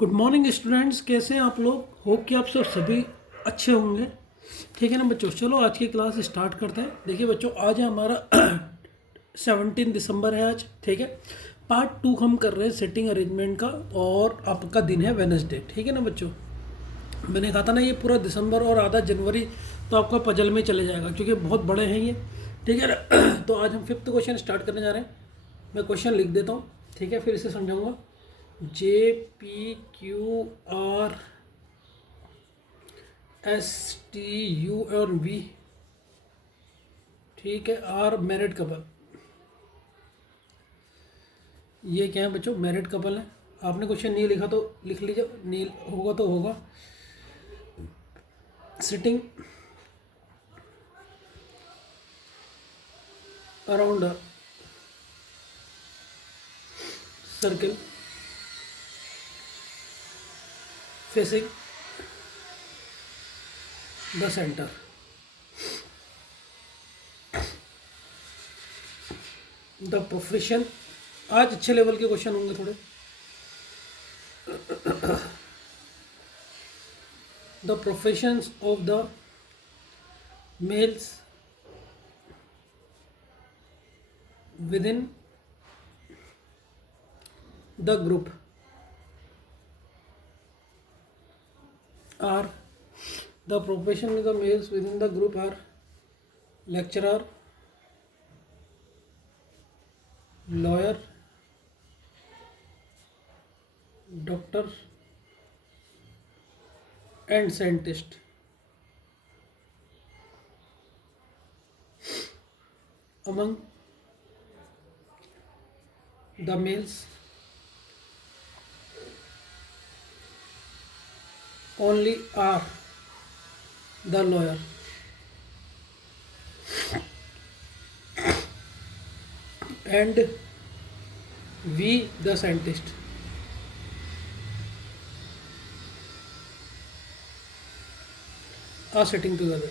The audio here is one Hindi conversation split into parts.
गुड मॉर्निंग स्टूडेंट्स, कैसे हैं आप लोग। होप कि आप सब सभी अच्छे होंगे। ठीक है ना बच्चों, चलो आज की क्लास स्टार्ट करते हैं। देखिए बच्चों, आज है हमारा 17 दिसंबर है आज। ठीक है, पार्ट 2 हम कर रहे हैं सेटिंग अरेंजमेंट का, और आपका दिन है वेडनेसडे। ठीक है ना बच्चों, मैंने कहा था ना ये पूरा दिसंबर और आधा जनवरी तो आपका पजल में चले जाएगा, क्योंकि बहुत बड़े हैं ये। ठीक है ना तो आज हम 5th क्वेश्चन स्टार्ट करने जा रहे हैं। मैं क्वेश्चन लिख देता हूँ, ठीक है, फिर इसे समझाऊंगा। JPQR STU और V, ठीक है, आर मैरिड कपल। ये क्या है बच्चों, मैरिड कपल है। आपने क्वेश्चन नहीं लिखा तो लिख लीजिए, नहीं होगा तो होगा। Sitting around a circle facing the centre. The profession, आज अच्छे लेवल के क्वेश्चन होंगे थोड़े। The professions of the males within the group are, the profession of the males within the group are lecturer, lawyer, doctor and scientist. Among the males, only are the lawyer and we the scientist are sitting together.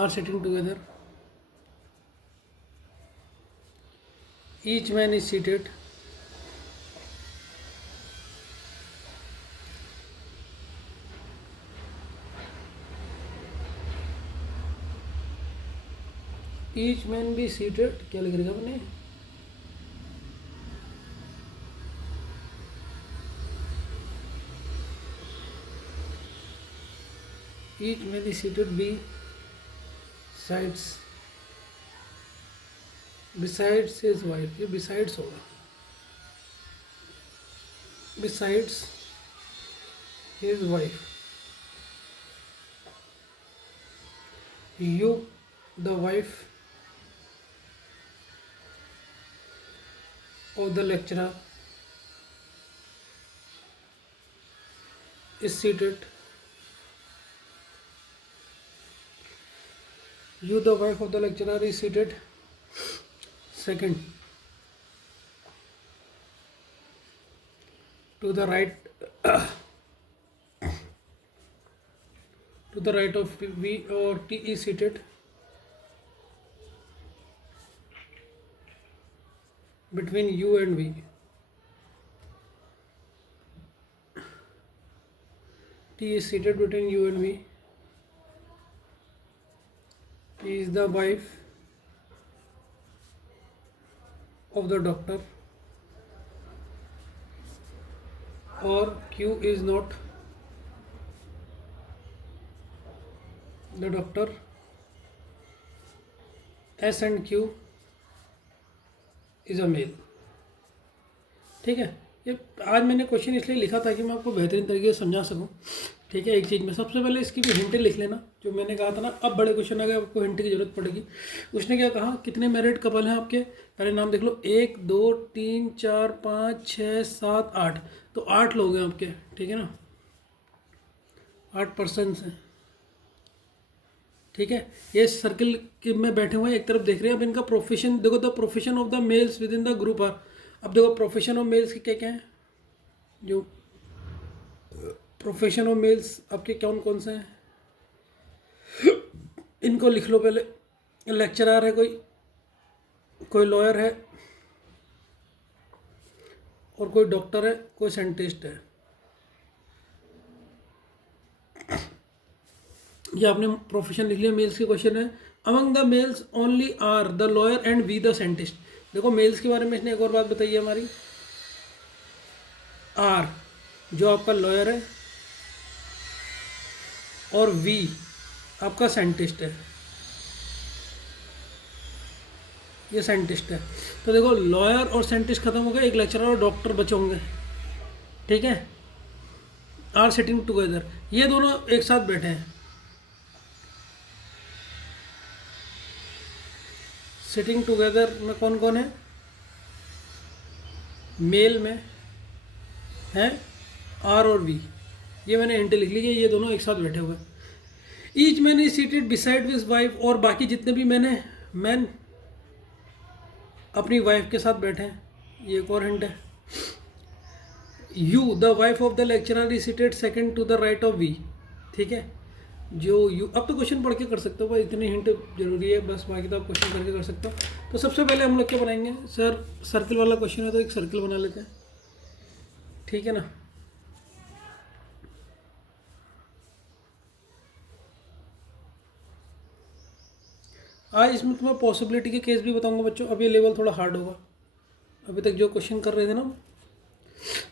Are sitting together. Each man is seated each man be seated, क्या लिख रखा मैंने, each man is seated besides besides his wife, ये besides होगा, besides his wife. You the wife of the lecturer is seated. You the wife of the lecturer is seated second to the right to the right of V, or T is seated between U and V. T is seated between U and V. T is the wife of the doctor, or Q is not the doctor. S and Q is a male. ठीक है, ये आज मैंने क्वेश्चन इसलिए लिखा था कि मैं आपको बेहतरीन तरीके से समझा सकूं। ठीक है, एक चीज़ में सबसे पहले इसकी भी हिंट लिख लेना, जो मैंने कहा था ना, अब बड़े क्वेश्चन आ गए आपको हिंट की जरूरत पड़ेगी। उसने क्या कहा, कितने मैरिड कपल हैं आपके, पहले नाम देख लो, 1 2 3 4 5 6 7 8, तो 8 लोग हैं आपके। ठीक है ना, 8 पर्सन हैं। ठीक है, ये सर्किल के में बैठे हुए हैं, एक तरफ देख रहे हैं। अब इनका प्रोफेशन देखो, the profession of the males within the group are. अब देखो प्रोफेशन ऑफ मेल्स के क्या क्या हैं, जो प्रोफेशन ऑफ मेल्स आपके कौन कौन से हैं, इनको लिख लो पहले। लेक्चरर है कोई लॉयर है, और कोई डॉक्टर है, कोई साइंटिस्ट है। ये आपने प्रोफेशन लिख लिया। मेल्स के क्वेश्चन है, among the males only are the lawyer and V the scientist. देखो मेल्स के बारे में इसने एक और बात बताई है हमारी, आर जो आपका लॉयर है और वी आपका साइंटिस्ट है, ये साइंटिस्ट है। तो देखो लॉयर और साइंटिस्ट खत्म हो गए, एक लेक्चरर और डॉक्टर बचे होंगे, ठीक है। आर सिटिंग टुगेदर, ये दोनों एक साथ बैठे हैं। सिटिंग टुगेदर में कौन कौन है, मेल में है आर और वी, ये मैंने हिंट लिख ली है, ये दोनों एक साथ बैठे हुए। Each man is seated beside his wife, और बाकी जितने भी मैन अपनी वाइफ के साथ बैठे हैं, ये एक और हिंट है। U the wife of the lecturer is seated second to the right of V, ठीक है। जो यू, अब तो क्वेश्चन पढ़ के कर सकते हो भाई, इतनी हिंट जरूरी है बस, बाकी तो आप क्वेश्चन करके कर सकते हो। तो सबसे पहले हम लोग क्या बनाएंगे सर, सर्कल वाला क्वेश्चन है तो एक सर्कल बना लेते हैं, ठीक है ना। आज इसमें तुम्हें पॉसिबिलिटी के केस भी बताऊंगा बच्चों। अब ये लेवल थोड़ा हार्ड होगा, अभी तक जो क्वेश्चन कर रहे थे ना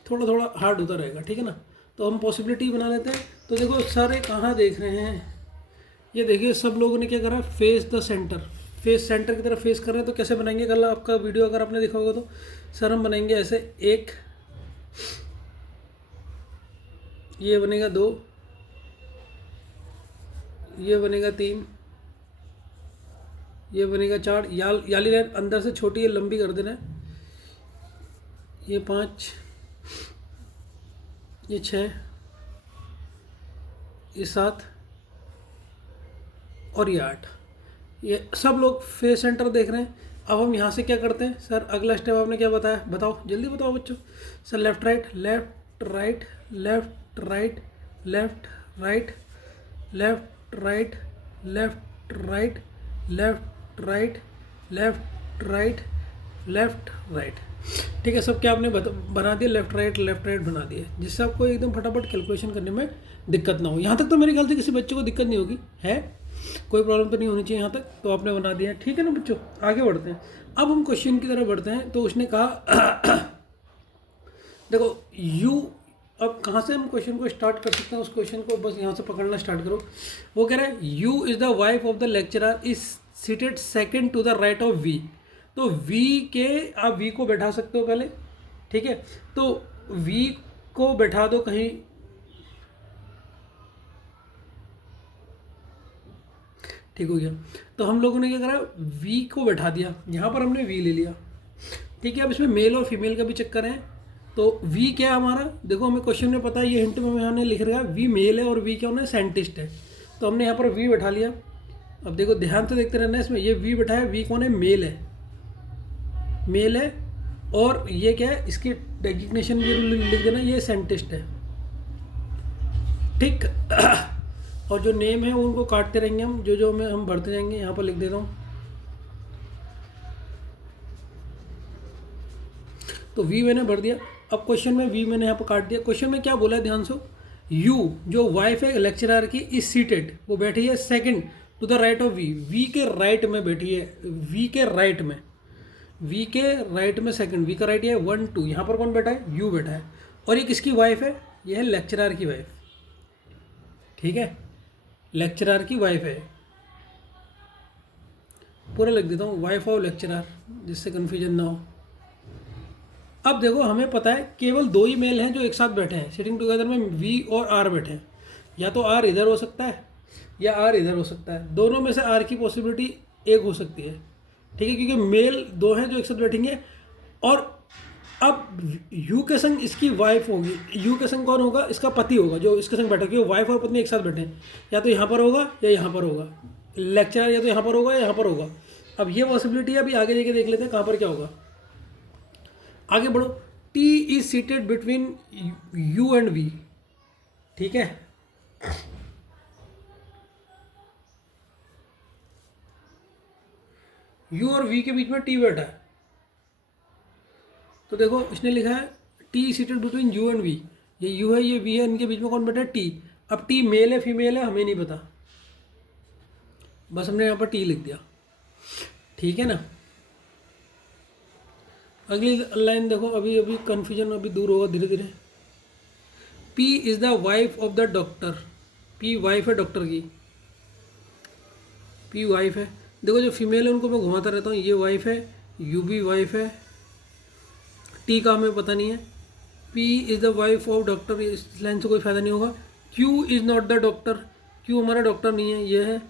थोड़ा थोड़ा हार्ड होता रहेगा, ठीक है ना। तो हम पॉसिबिलिटी बना लेते हैं। तो देखो सारे कहाँ देख रहे हैं, ये देखिए सब लोगों ने क्या करा, face the centre, face centre की तरफ फेस कर रहे हैं। तो कैसे बनाएंगे, कल आपका वीडियो अगर आपने देखा होगा तो सर हम बनाएंगे ऐसे, एक ये बनेगा, दो ये बनेगा, तीन ये बनेगा, चार याली लाइन अंदर से छोटी है लंबी कर देना है, ये पाँच, ये छः, ये सात और ये आठ। ये सब लोग फेस सेंटर देख रहे हैं। अब हम यहाँ से क्या करते हैं सर, अगला स्टेप आपने क्या बताया, बताओ जल्दी बताओ बच्चों। Sir left right, left right, left right, left right, left right, left right, left right, left right, left right, ठीक है। सब क्या आपने बना दिया, लेफ्ट राइट बना दिए, जिससे आपको एकदम फटाफट कैलकुलेशन करने में दिक्कत ना हो। यहाँ तक तो मेरे ख्याल से किसी बच्चे को दिक्कत नहीं होगी, है कोई प्रॉब्लम तो नहीं होनी चाहिए यहाँ तक। तो आपने बना दिया, ठीक है ना बच्चों। आगे बढ़ते हैं, अब हम क्वेश्चन की तरफ बढ़ते हैं। तो उसने कहा देखो यू, अब कहाँ से हम क्वेश्चन को स्टार्ट कर सकते हैं, उस क्वेश्चन को बस यहाँ से पकड़ना स्टार्ट करो। वो कह रहा है U is the wife of the lecturer is seated second to the right of V. तो वी के, आप वी को बैठा सकते हो पहले, ठीक है। तो वी को बैठा दो कहीं, ठीक हो गया। तो हम लोगों ने क्या करा, वी को बैठा दिया, यहाँ पर हमने वी ले लिया, ठीक है। अब इसमें मेल और फीमेल का भी चक्कर है। तो वी क्या है हमारा, देखो हमें क्वेश्चन में पता है, ये हिंट में मैंने लिख रहा है, वी मेल है और वी क्या होना है, साइंटिस्ट है। तो हमने यहाँ पर वी बैठा लिया। अब देखो ध्यान से देखते रहना, इसमें ये वी बैठा है, वी कौन है, मेल है, मेल है। और ये क्या है, इसकी डेजिग्नेशन भी लिख देना, ये साइंटिस्ट है, ठीक। और जो नेम है वो उनको काटते रहेंगे हम, जो में हम भरते जाएंगे। यहाँ पर लिख देता हूँ, तो वी मैंने भर दिया। अब क्वेश्चन में वी मैंने यहाँ पर काट दिया। क्वेश्चन में क्या बोला है ध्यान से, यू जो वाइफ है लेक्चरर की इज सीटेड, वो बैठी है second to the right of V, V के राइट में बैठी है, वी के राइट में, वी के राइट में सेकंड, वी का राइट है 1 2, यहाँ पर कौन बैठा है, यू बैठा है। और ये किसकी वाइफ है, ये है लेक्चरर की वाइफ, ठीक है, लेक्चरर की वाइफ है। पूरा लिख देता हूँ, वाइफ ऑफ लेक्चरर, जिससे कन्फ्यूजन ना हो। अब देखो हमें पता है केवल दो ही मेल हैं जो एक साथ बैठे हैं, सिटिंग टुगेदर में वी और आर बैठे हैं। या तो आर इधर हो सकता है या आर इधर हो सकता है, दोनों में से आर की पॉसिबिलिटी एक हो सकती है, ठीक है, क्योंकि मेल दो हैं जो एक साथ बैठेंगे। और अब यू के संग इसकी वाइफ होगी, यू के संग कौन होगा, इसका पति होगा जो इसके संग बैठा, क्योंकि वाइफ और पत्नी एक साथ बैठे हैं, या तो यहाँ पर होगा या यहाँ पर होगा, लेक्चरर या तो यहाँ पर होगा या यहाँ पर होगा। अब ये पॉसिबिलिटी है, अभी आगे जाके देख लेते हैं कहाँ पर क्या होगा। आगे बढ़ो, T is seated between U and V, ठीक है। यू और वी के बीच में टी बैठा है, तो देखो इसने लिखा है T seated between U and V. ये यू है, ये वी है, इनके बीच में कौन बैठा है? टी। अब टी मेल है फीमेल है हमें नहीं पता, बस हमने यहाँ पर टी लिख दिया, ठीक है ना। अगली लाइन देखो, अभी अभी कन्फ्यूजन अभी दूर होगा धीरे धीरे। P is the wife of the doctor. P wife है डॉक्टर की, पी वाइफ है। देखो जो फीमेल है उनको मैं घुमाता रहता हूँ, ये वाइफ है, यू भी वाइफ है, टी का हमें पता नहीं है। P is the wife of doctor, इस लाइन से कोई फ़ायदा नहीं होगा। Q is not the doctor, Q हमारा डॉक्टर नहीं है, ये है।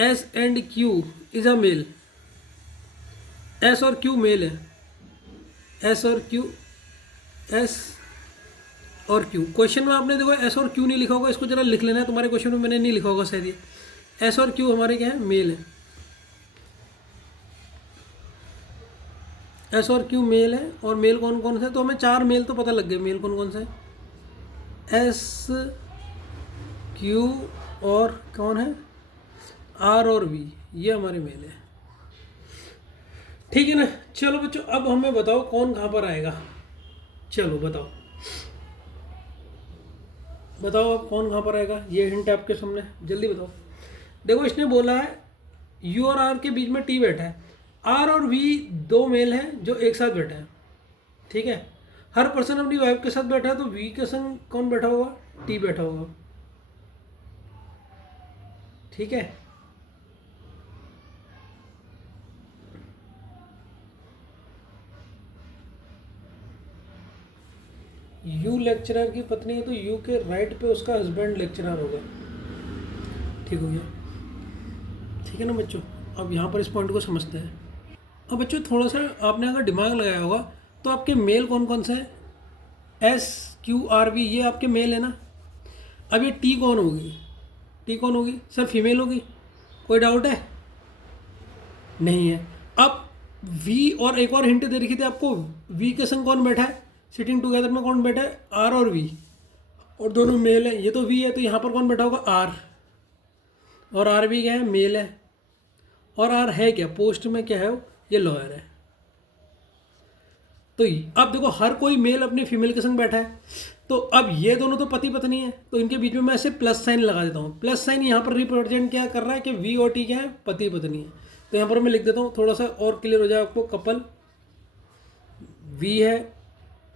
S and Q is a male, S और क्यू मेल है, एस और क्यू, एस और क्यू। क्वेश्चन में आपने देखो एस और क्यू नहीं लिखा होगा, इसको जरा लिख लेना है, तुम्हारे क्वेश्चन में मैंने नहीं लिखा होगा शायद ये। एस और क्यू हमारे क्या है? मेल है, एस और क्यू मेल है। और मेल कौन कौन से? तो हमें 4 मेल तो पता लग गए, मेल कौन कौन से? एस, क्यू और कौन है? आर और वी, ये हमारे मेल है, ठीक है ना। चलो बच्चों अब हमें बताओ कौन कहाँ पर आएगा। चलो बताओ बताओ अब कौन कहाँ पर आएगा, ये हिंट है आपके सामने, जल्दी बताओ। देखो इसने बोला है यू और आर के बीच में टी बैठा है, आर और वी 2 मेल हैं जो एक साथ बैठे हैं, ठीक है। हर पर्सन अपनी वाइफ के साथ बैठा है, तो वी के संग कौन बैठा होगा? टी बैठा होगा, ठीक है। यू लेक्चरर की पत्नी है, तो यू के राइट पे उसका हस्बैंड लेक्चरर होगा, ठीक हो गया, ठीक है ना बच्चों। अब यहाँ पर इस पॉइंट को समझते हैं। अब बच्चों थोड़ा सा आपने अगर दिमाग लगाया होगा तो आपके मेल कौन कौन से हैं? एस, क्यू, आर, वी, ये आपके मेल है ना। अब ये टी कौन होगी? टी कौन होगी? सर फीमेल होगी, कोई डाउट है? नहीं है। अब वी, और एक और हिंट दे रखी थी आपको, वी के संग कौन बैठा है? सिटिंग टुगेदर में कौन बैठा है? आर और वी, और दोनों मेल है। ये तो वी है, तो यहाँ पर कौन बैठा होगा? आर। और आर भी क्या है? मेल है। और आर है क्या? पोस्ट में क्या है वो? ये लॉयर है। तो अब देखो हर कोई मेल अपनी फीमेल के संग बैठा है, तो अब ये दोनों तो पति पत्नी है, तो इनके बीच में मैं ऐसे प्लस साइन लगा देता हूँ। प्लस साइन यहाँ पर रिप्रेजेंट क्या कर रहा है कि वी और टी क्या है? पति पत्नी है। तो यहाँ पर मैं लिख देता हूँ, थोड़ा सा और क्लियर हो जाए आपको। कपल, वी है,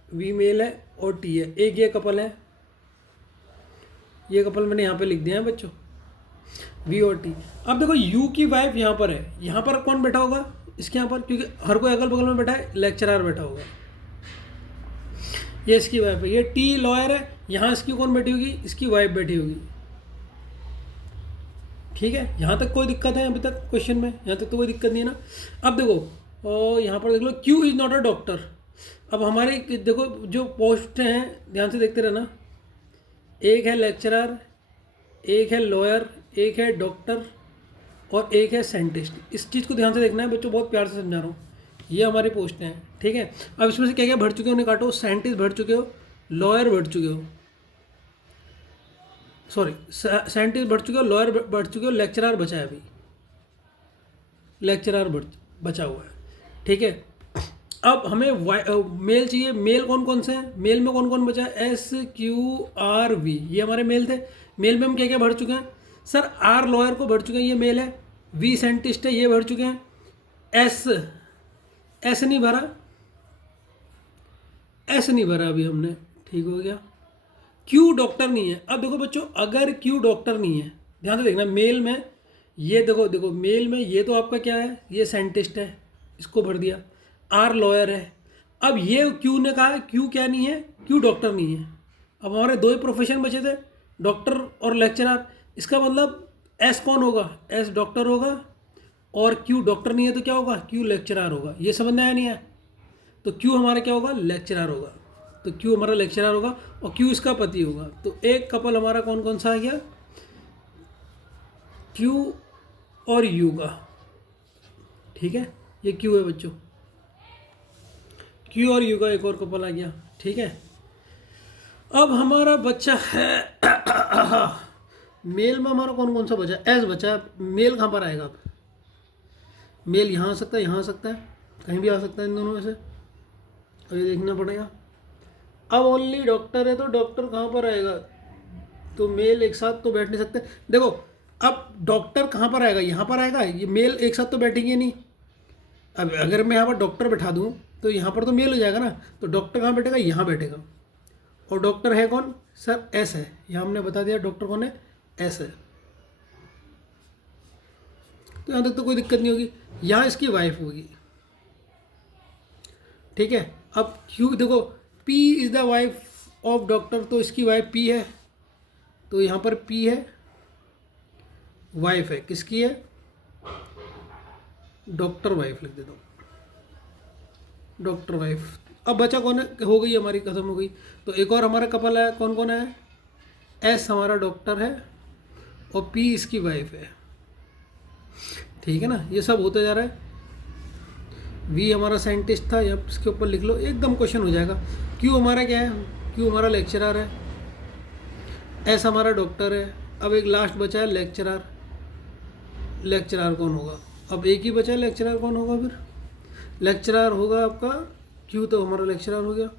वी मेल है और टी है, एक ये कपल है, ये कपल मैंने यहाँ पे लिख दिया है बच्चों, वी और टी। अब देखो यू की वाइफ यहाँ पर है, यहाँ पर कौन बैठा होगा? इसके यहाँ पर, क्योंकि हर कोई अगल बगल में बैठा है, लेक्चरर बैठा होगा, ये इसकी वाइफ है। ये टी लॉयर है, यहाँ इसकी कौन बैठी होगी? इसकी वाइफ बैठी होगी, ठीक है। यहाँ तक कोई दिक्कत है अभी तक क्वेश्चन में? यहाँ तक तो कोई दिक्कत नहीं है ना। अब देखो यहाँ पर देख लो, Q is not a doctor. अब हमारे देखो जो पोस्ट हैं ध्यान से देखते रहना, एक है लेक्चरर, एक है लॉयर, एक है डॉक्टर और एक है साइंटिस्ट। इस चीज़ को ध्यान से देखना है बच्चों, बहुत प्यार से समझा रहा हूँ। ये हमारी पोस्ट हैं, ठीक है। अब इसमें से क्या क्या भर चुके हो उन्हें काटो। साइंटिस्ट भर चुके हो, लॉयर भर चुके हो, सॉरी साइंटिस्ट भर चुके हो, लॉयर भर चुके हो, लेक्चरर बचा है अभी, लेक्चरर बचा हुआ है, ठीक है। अब हमें मेल चाहिए। मेल कौन कौन से हैं? मेल में कौन कौन बचा है? एस, क्यू, आर, वी, ये हमारे मेल थे। मेल में हम क्या क्या भर चुके हैं? सर आर लॉयर को भर चुके हैं, ये मेल है। वी साइंटिस्ट है, ये भर चुके हैं। एस, एस नहीं भरा, एस नहीं भरा अभी हमने, ठीक हो गया। क्यू डॉक्टर नहीं है। अब देखो बच्चों, अगर क्यू डॉक्टर नहीं है, ध्यान से देखना, मेल में ये देखो देखो मेल में ये तो आपका क्या है? ये साइंटिस्ट है, इसको भर दिया। आर लॉयर है। अब ये क्यू ने कहा क्यू क्या नहीं है? क्यू डॉक्टर नहीं है। अब हमारे 2 ही प्रोफेशन बचे थे, डॉक्टर और लेक्चरर। इसका मतलब एस कौन होगा? एस डॉक्टर होगा, और क्यू डॉक्टर नहीं है तो क्या होगा? क्यू लेक्चरर होगा। ये समझ में आया नहीं है? तो क्यू हमारा क्या होगा? लेक्चरर होगा। तो क्यू हमारा लेक्चरर होगा और क्यू इसका पति होगा। तो एक कपल हमारा कौन कौन सा आ गया? क्यू और यू का, ठीक है। ये क्यू है बच्चों, क्यू और यू का एक और कपल आ गया, ठीक है। अब हमारा बच्चा है मेल में हमारा कौन कौन सा बचा, एस बचा है। मेल कहाँ पर आएगा? अब मेल यहाँ आ सकता है, यहाँ आ सकता है, कहीं भी आ सकता है इन दोनों में से। अब ये देखना पड़ेगा। अब ओनली डॉक्टर है तो डॉक्टर कहाँ पर आएगा? तो मेल एक साथ तो बैठ नहीं सकते। देखो अब डॉक्टर कहाँ पर आएगा? यहाँ पर आएगा। ये मेल एक साथ तो बैठेंगे नहीं। अब अगर मैं यहाँ पर डॉक्टर बैठा दूँ तो यहाँ पर तो मेल हो जाएगा ना। तो डॉक्टर कहाँ बैठेगा? यहाँ बैठेगा। और डॉक्टर है कौन सर? एस है। यहाँ हमने बता दिया डॉक्टर कौन है, एस है। तो यहाँ तक तो कोई दिक्कत नहीं होगी। यहाँ इसकी वाइफ होगी, ठीक है। अब क्यू देखो, P is the wife of doctor, तो इसकी वाइफ पी है। तो यहाँ पर पी है, वाइफ है, किसकी है? डॉक्टर वाइफ लिख देता हूँ, डॉक्टर वाइफ। अब बचा कौन है? हो गई हमारी, खत्म हो गई। तो एक और हमारा कपल है, कौन कौन है? एस हमारा डॉक्टर है और पी इसकी वाइफ है, ठीक है ना। ये सब होते जा रहा है। वी हमारा साइंटिस्ट था, या इसके ऊपर लिख लो, एकदम क्वेश्चन हो जाएगा। क्यू हमारा क्या है? क्यू हमारा लेक्चरर है। एस हमारा डॉक्टर है। अब एक लास्ट बचा है लेक्चरर। लेक्चरर कौन होगा? अब एक ही बचा है, लेक्चरर कौन होगा फिर? लेक्चरर होगा आपका क्यू, तो हमारा लेक्चरर हो गया।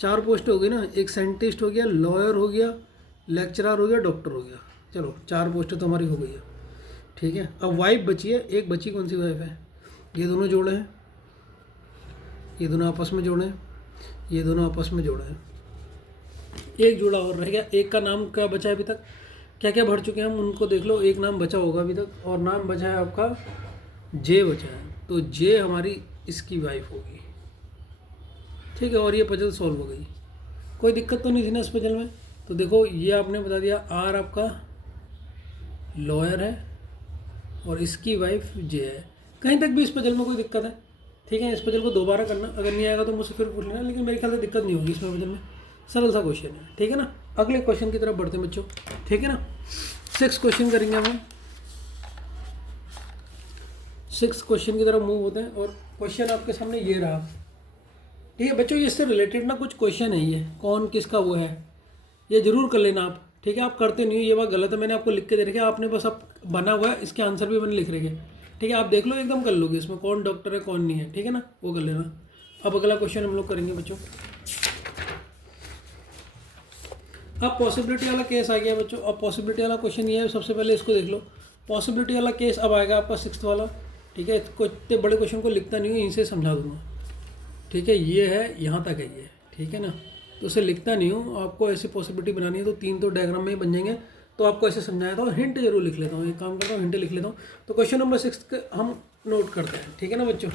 4 पोस्ट हो गई ना, एक साइंटिस्ट हो गया, लॉयर हो गया, लेक्चरर हो गया, डॉक्टर हो गया। चलो 4 पोस्टें तो हमारी हो गई है, ठीक है। अब वाइफ बची है, एक बची, कौन सी वाइफ है? ये दोनों जोड़े हैं, ये दोनों आपस में जोड़े हैं, ये दोनों आपस में जोड़े हैं। एक जोड़ा और रह गया। एक का नाम क्या बचा है अभी तक? क्या क्या भर चुके हैं हम उनको देख लो। एक नाम बचा होगा अभी तक, और नाम बचा है आपका जे बचा है। तो जे हमारी इसकी वाइफ होगी, ठीक है। और ये पजल सॉल्व हो गई। कोई दिक्कत तो नहीं थी ना इस पजल में? तो देखो ये आपने बता दिया, आर आपका लॉयर है और इसकी वाइफ जे है। कहीं तक भी इस पजल में कोई दिक्कत है? ठीक है, इस पजल को दोबारा करना, अगर नहीं आएगा तो मुझसे फिर पूछ लेना, लेकिन मेरे ख्याल से दिक्कत नहीं होगी इसमें पजल में। सरल सा क्वेश्चन है, ठीक है ना। अगले क्वेश्चन की तरफ बढ़ते हैं बच्चों, ठीक है ना। 6 क्वेश्चन करेंगे हम। 6 क्वेश्चन की तरफ मूव होते हैं। और क्वेश्चन आपके सामने ये रहा, ठीक है बच्चों। ये इससे रिलेटेड ना कुछ क्वेश्चन है, ये कौन किसका वो है, ये जरूर कर लेना आप, ठीक है। आप करते नहीं हो, ये बात गलत है। मैंने आपको लिख के दे रखा है, आपने बस अब बना हुआ है, इसके आंसर भी मैंने लिख रखे, ठीक है। आप देख लो, एकदम कर लोगे इसमें कौन डॉक्टर है कौन नहीं है, ठीक है ना, वो कर लेना। अब अगला क्वेश्चन हम लोग करेंगे बच्चों। अब पॉसिबिलिटी वाला केस आ गया बच्चों। अब पॉसिबिलिटी वाला क्वेश्चन ये है, सबसे पहले इसको देख लो। पॉसिबिलिटी वाला केस अब आएगा आपका 6th वाला, ठीक है। इतने बड़े क्वेश्चन को लिखता नहीं हूँ, यहीं से समझा दूंगा, ठीक है। ये है, यहाँ तक है ये, ठीक है ना। तो उसे लिखता नहीं हूँ, आपको ऐसी पॉसिबिलिटी बनानी है तो 3 तो डायग्राम में ही बन जाएंगे। तो आपको ऐसे समझाया था, हिंट जरूर लिख लेता हूँ, एक काम करता हूँ हिंट लिख लेता हूँ। तो क्वेश्चन नंबर 6 हम नोट करते हैं, ठीक है ना बच्चों।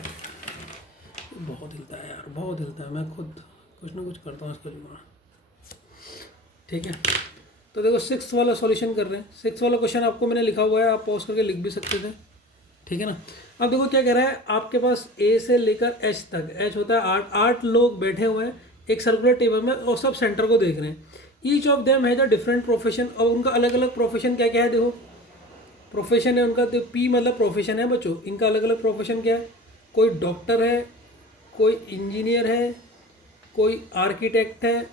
बहुत हिलता है यार, बहुत हिलता है, मैं खुद कुछ ना कुछ करता हूँ इसको जुगाड़, ठीक है। तो देखो 6th वाला सॉल्यूशन कर रहे हैं। 6th वाला क्वेश्चन आपको मैंने लिखा हुआ है, आप पॉज करके लिख भी सकते थे, ठीक है ना। अब देखो क्या कह रहा है, आपके पास ए से लेकर एच तक, एच होता है 8 लोग बैठे हुए हैं एक सर्कुलर टेबल में और सब सेंटर को देख रहे हैं। Each of them has a different profession, और उनका अलग अलग प्रोफेशन क्या क्या है? देखो प्रोफेशन है उनका, तो पी मतलब प्रोफेशन है बच्चों। इनका अलग अलग प्रोफेशन क्या है? कोई डॉक्टर है, कोई इंजीनियर है, कोई आर्किटेक्ट है,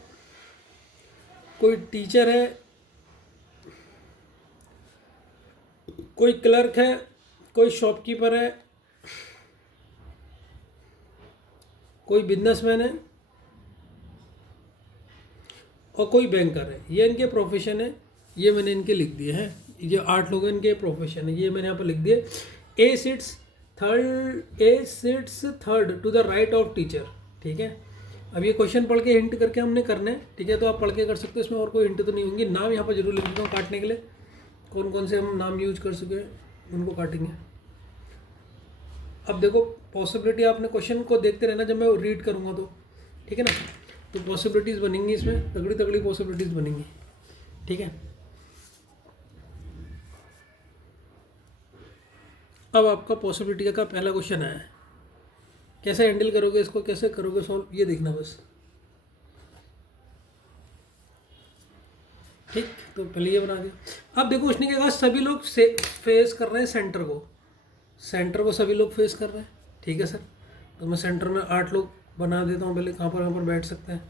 कोई टीचर है, कोई क्लर्क है, कोई शॉपकीपर है, कोई बिजनेसमैन है और कोई बैंकर है। ये इनके प्रोफेशन है, ये मैंने इनके लिख दिए हैं। ये 8 लोग हैं, इनके प्रोफेशन है, ये मैंने यहाँ पर लिख दिए। A sits third to the right of teacher, ठीक है। अब ये क्वेश्चन पढ़ के हिंट करके हमने करना है, ठीक है। तो आप पढ़ के कर सकते हो, इसमें और कोई हिंट तो नहीं होंगी। नाम यहाँ पर जरूर लिख देता हूँ काटने के लिए, कौन कौन से हम नाम यूज कर सके उनको काटेंगे। अब देखो पॉसिबिलिटी, आपने क्वेश्चन को देखते रहना जब मैं रीड करूँगा तो, ठीक है ना। तो पॉसिबिलिटीज़ बनेंगी इसमें, तगड़ी तगड़ी पॉसिबिलिटीज़ बनेंगी, ठीक है। अब आपका पॉसिबिलिटी का पहला क्वेश्चन है, कैसे हैंडल करोगे इसको, कैसे करोगे सॉल्व, ये देखना बस, ठीक। तो पहले ये बना दिया। अब देखो उसने क्या कहा, सभी लोग फेस कर रहे हैं सेंटर को, सेंटर को सभी लोग फेस कर रहे हैं, ठीक है सर। तो मैं सेंटर में 8 लोग बना देता हूँ पहले, कहाँ पर बैठ सकते हैं।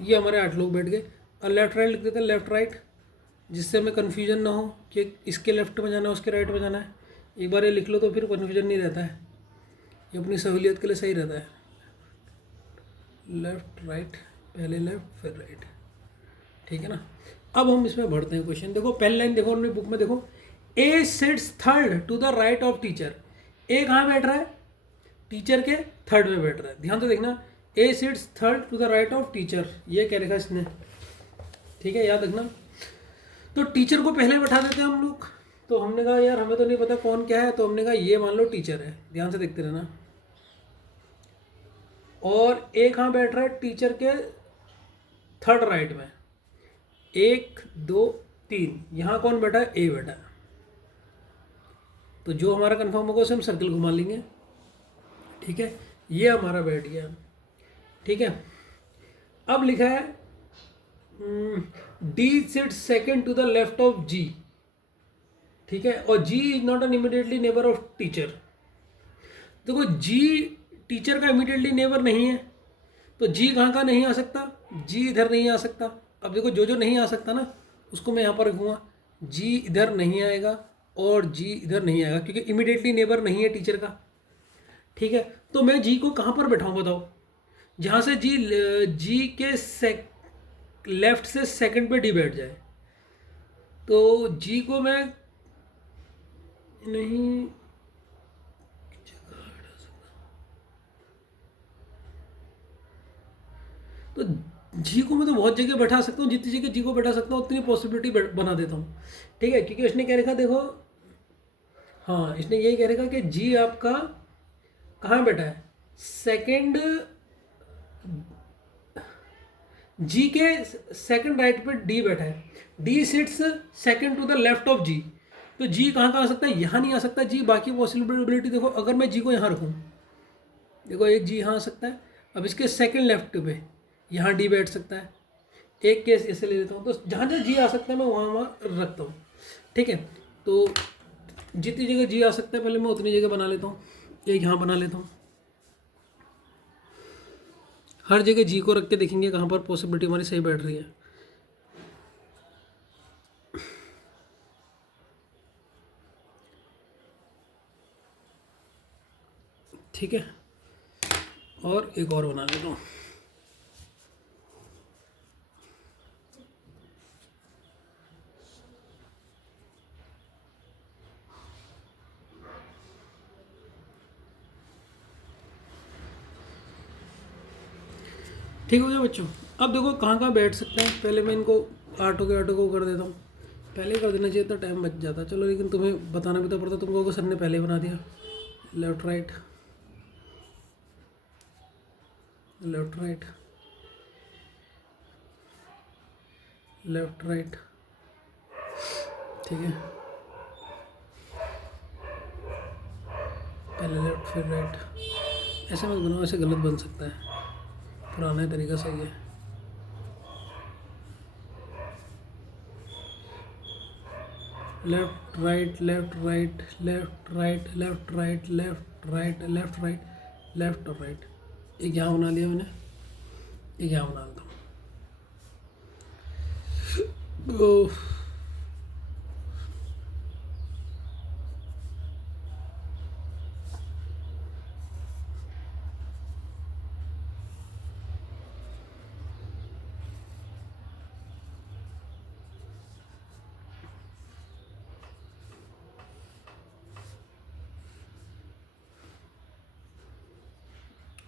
ये हमारे 8 लोग बैठ गए। और लेफ्ट राइट लिख देते हैं, लेफ्ट राइट, जिससे हमें कन्फ्यूजन ना हो कि इसके लेफ्ट में जाना है उसके राइट में जाना है। एक बार ये लिख लो तो फिर कन्फ्यूजन नहीं रहता है, ये अपनी सहूलियत के लिए सही रहता है। लेफ्ट राइट, पहले लेफ्ट फिर राइट, ठीक है ना। अब हम इसमें बढ़ते हैं क्वेश्चन। देखो पहली लाइन देखो अपनी बुक में, देखो A sits third to the right of teacher. A कहाँ बैठ रहा है? टीचर के थर्ड में बैठ रहा है। ध्यान से देखना, A sits third to the right of teacher, ये क्या लिखा इसने, ठीक है, याद रखना। तो टीचर को पहले बैठा देते हैं हम लोग। तो हमने कहा यार हमें तो नहीं पता कौन क्या है, तो हमने कहा ये मान लो टीचर है। ध्यान से देखते रहना। और ए कहाँ बैठ रहा है? टीचर के थर्ड राइट में। 1 2 3, यहाँ कौन बैठा है? ए बैठा है। तो जो हमारा कंफर्म होगा उसे हम सर्कल घुमा लेंगे, ठीक है। ये हमारा बैठ गया, ठीक है। अब लिखा है D sits second to the left of G, ठीक है। और G is not an immediately neighbour of teacher. देखो जी टीचर का इमीडिएटली नेबर नहीं है, तो जी कहाँ का नहीं आ सकता? जी इधर नहीं आ सकता। अब देखो जो जो नहीं आ सकता ना उसको मैं यहाँ पर रखूँगा। जी इधर नहीं आएगा और जी इधर नहीं आएगा, क्योंकि इमीडिएटली नेबर नहीं है टीचर का, ठीक है। तो मैं जी को कहाँ पर बैठाऊँ बताओ? जहाँ से जी के लेफ्ट से सेकंड पे डी बैठ जाए। तो जी को मैं नहीं, तो जी को मैं तो बहुत जगह बैठा सकता हूँ, जितनी जगह जी को बैठा सकता हूँ उतनी पॉसिबिलिटी बना देता हूँ, ठीक है। क्योंकि उसने क्या लिखा देखो, हाँ इसने यही कह रखा कि जी आपका कहाँ बैठा है? सेकंड, जी के सेकंड राइट पे डी बैठा है। D sits second to the left of G. तो जी कहाँ कहाँ आ सकता है? यहाँ नहीं आ सकता जी। बाकी पॉसिबिलिटी देखो, अगर मैं जी को यहाँ रखूँ, देखो एक जी यहाँ आ सकता है। अब इसके सेकंड लेफ्ट पे यहाँ डी बैठ सकता है। एक केस ऐसे ले लेता हूँ, तो जहाँ जहाँ जी आ सकता है मैं वहाँ वहाँ रखता हूँ, ठीक है। तो जितनी जगह जी आ सकता है पहले मैं उतनी जगह बना लेता हूँ। एक यहाँ बना लेता हूँ। हर जगह जी को रख के देखेंगे कहाँ पर पॉसिबिलिटी हमारी सही बैठ रही है। ठीक है, और एक और बना लेता हूँ। ठीक हो गया बच्चों। अब देखो कहाँ कहाँ बैठ सकते हैं। पहले मैं इनको आटो को कर देता हूँ। पहले कर देना चाहिए तो टाइम बच जाता, चलो, लेकिन तुम्हें बताना भी तो पड़ता। तुमको सर ने पहले ही बना दिया। Left right, left right, left right, ठीक है। पहले लेफ्ट फिर राइट, ऐसे मत बनाओ, ऐसे गलत बन सकता है। पुराना तरीका सही है। Left right, left right, left right, left right, left right, left right, left और राइट। एक यहाँ बना लिया मैंने, एक यहाँ बना लेता हूँ।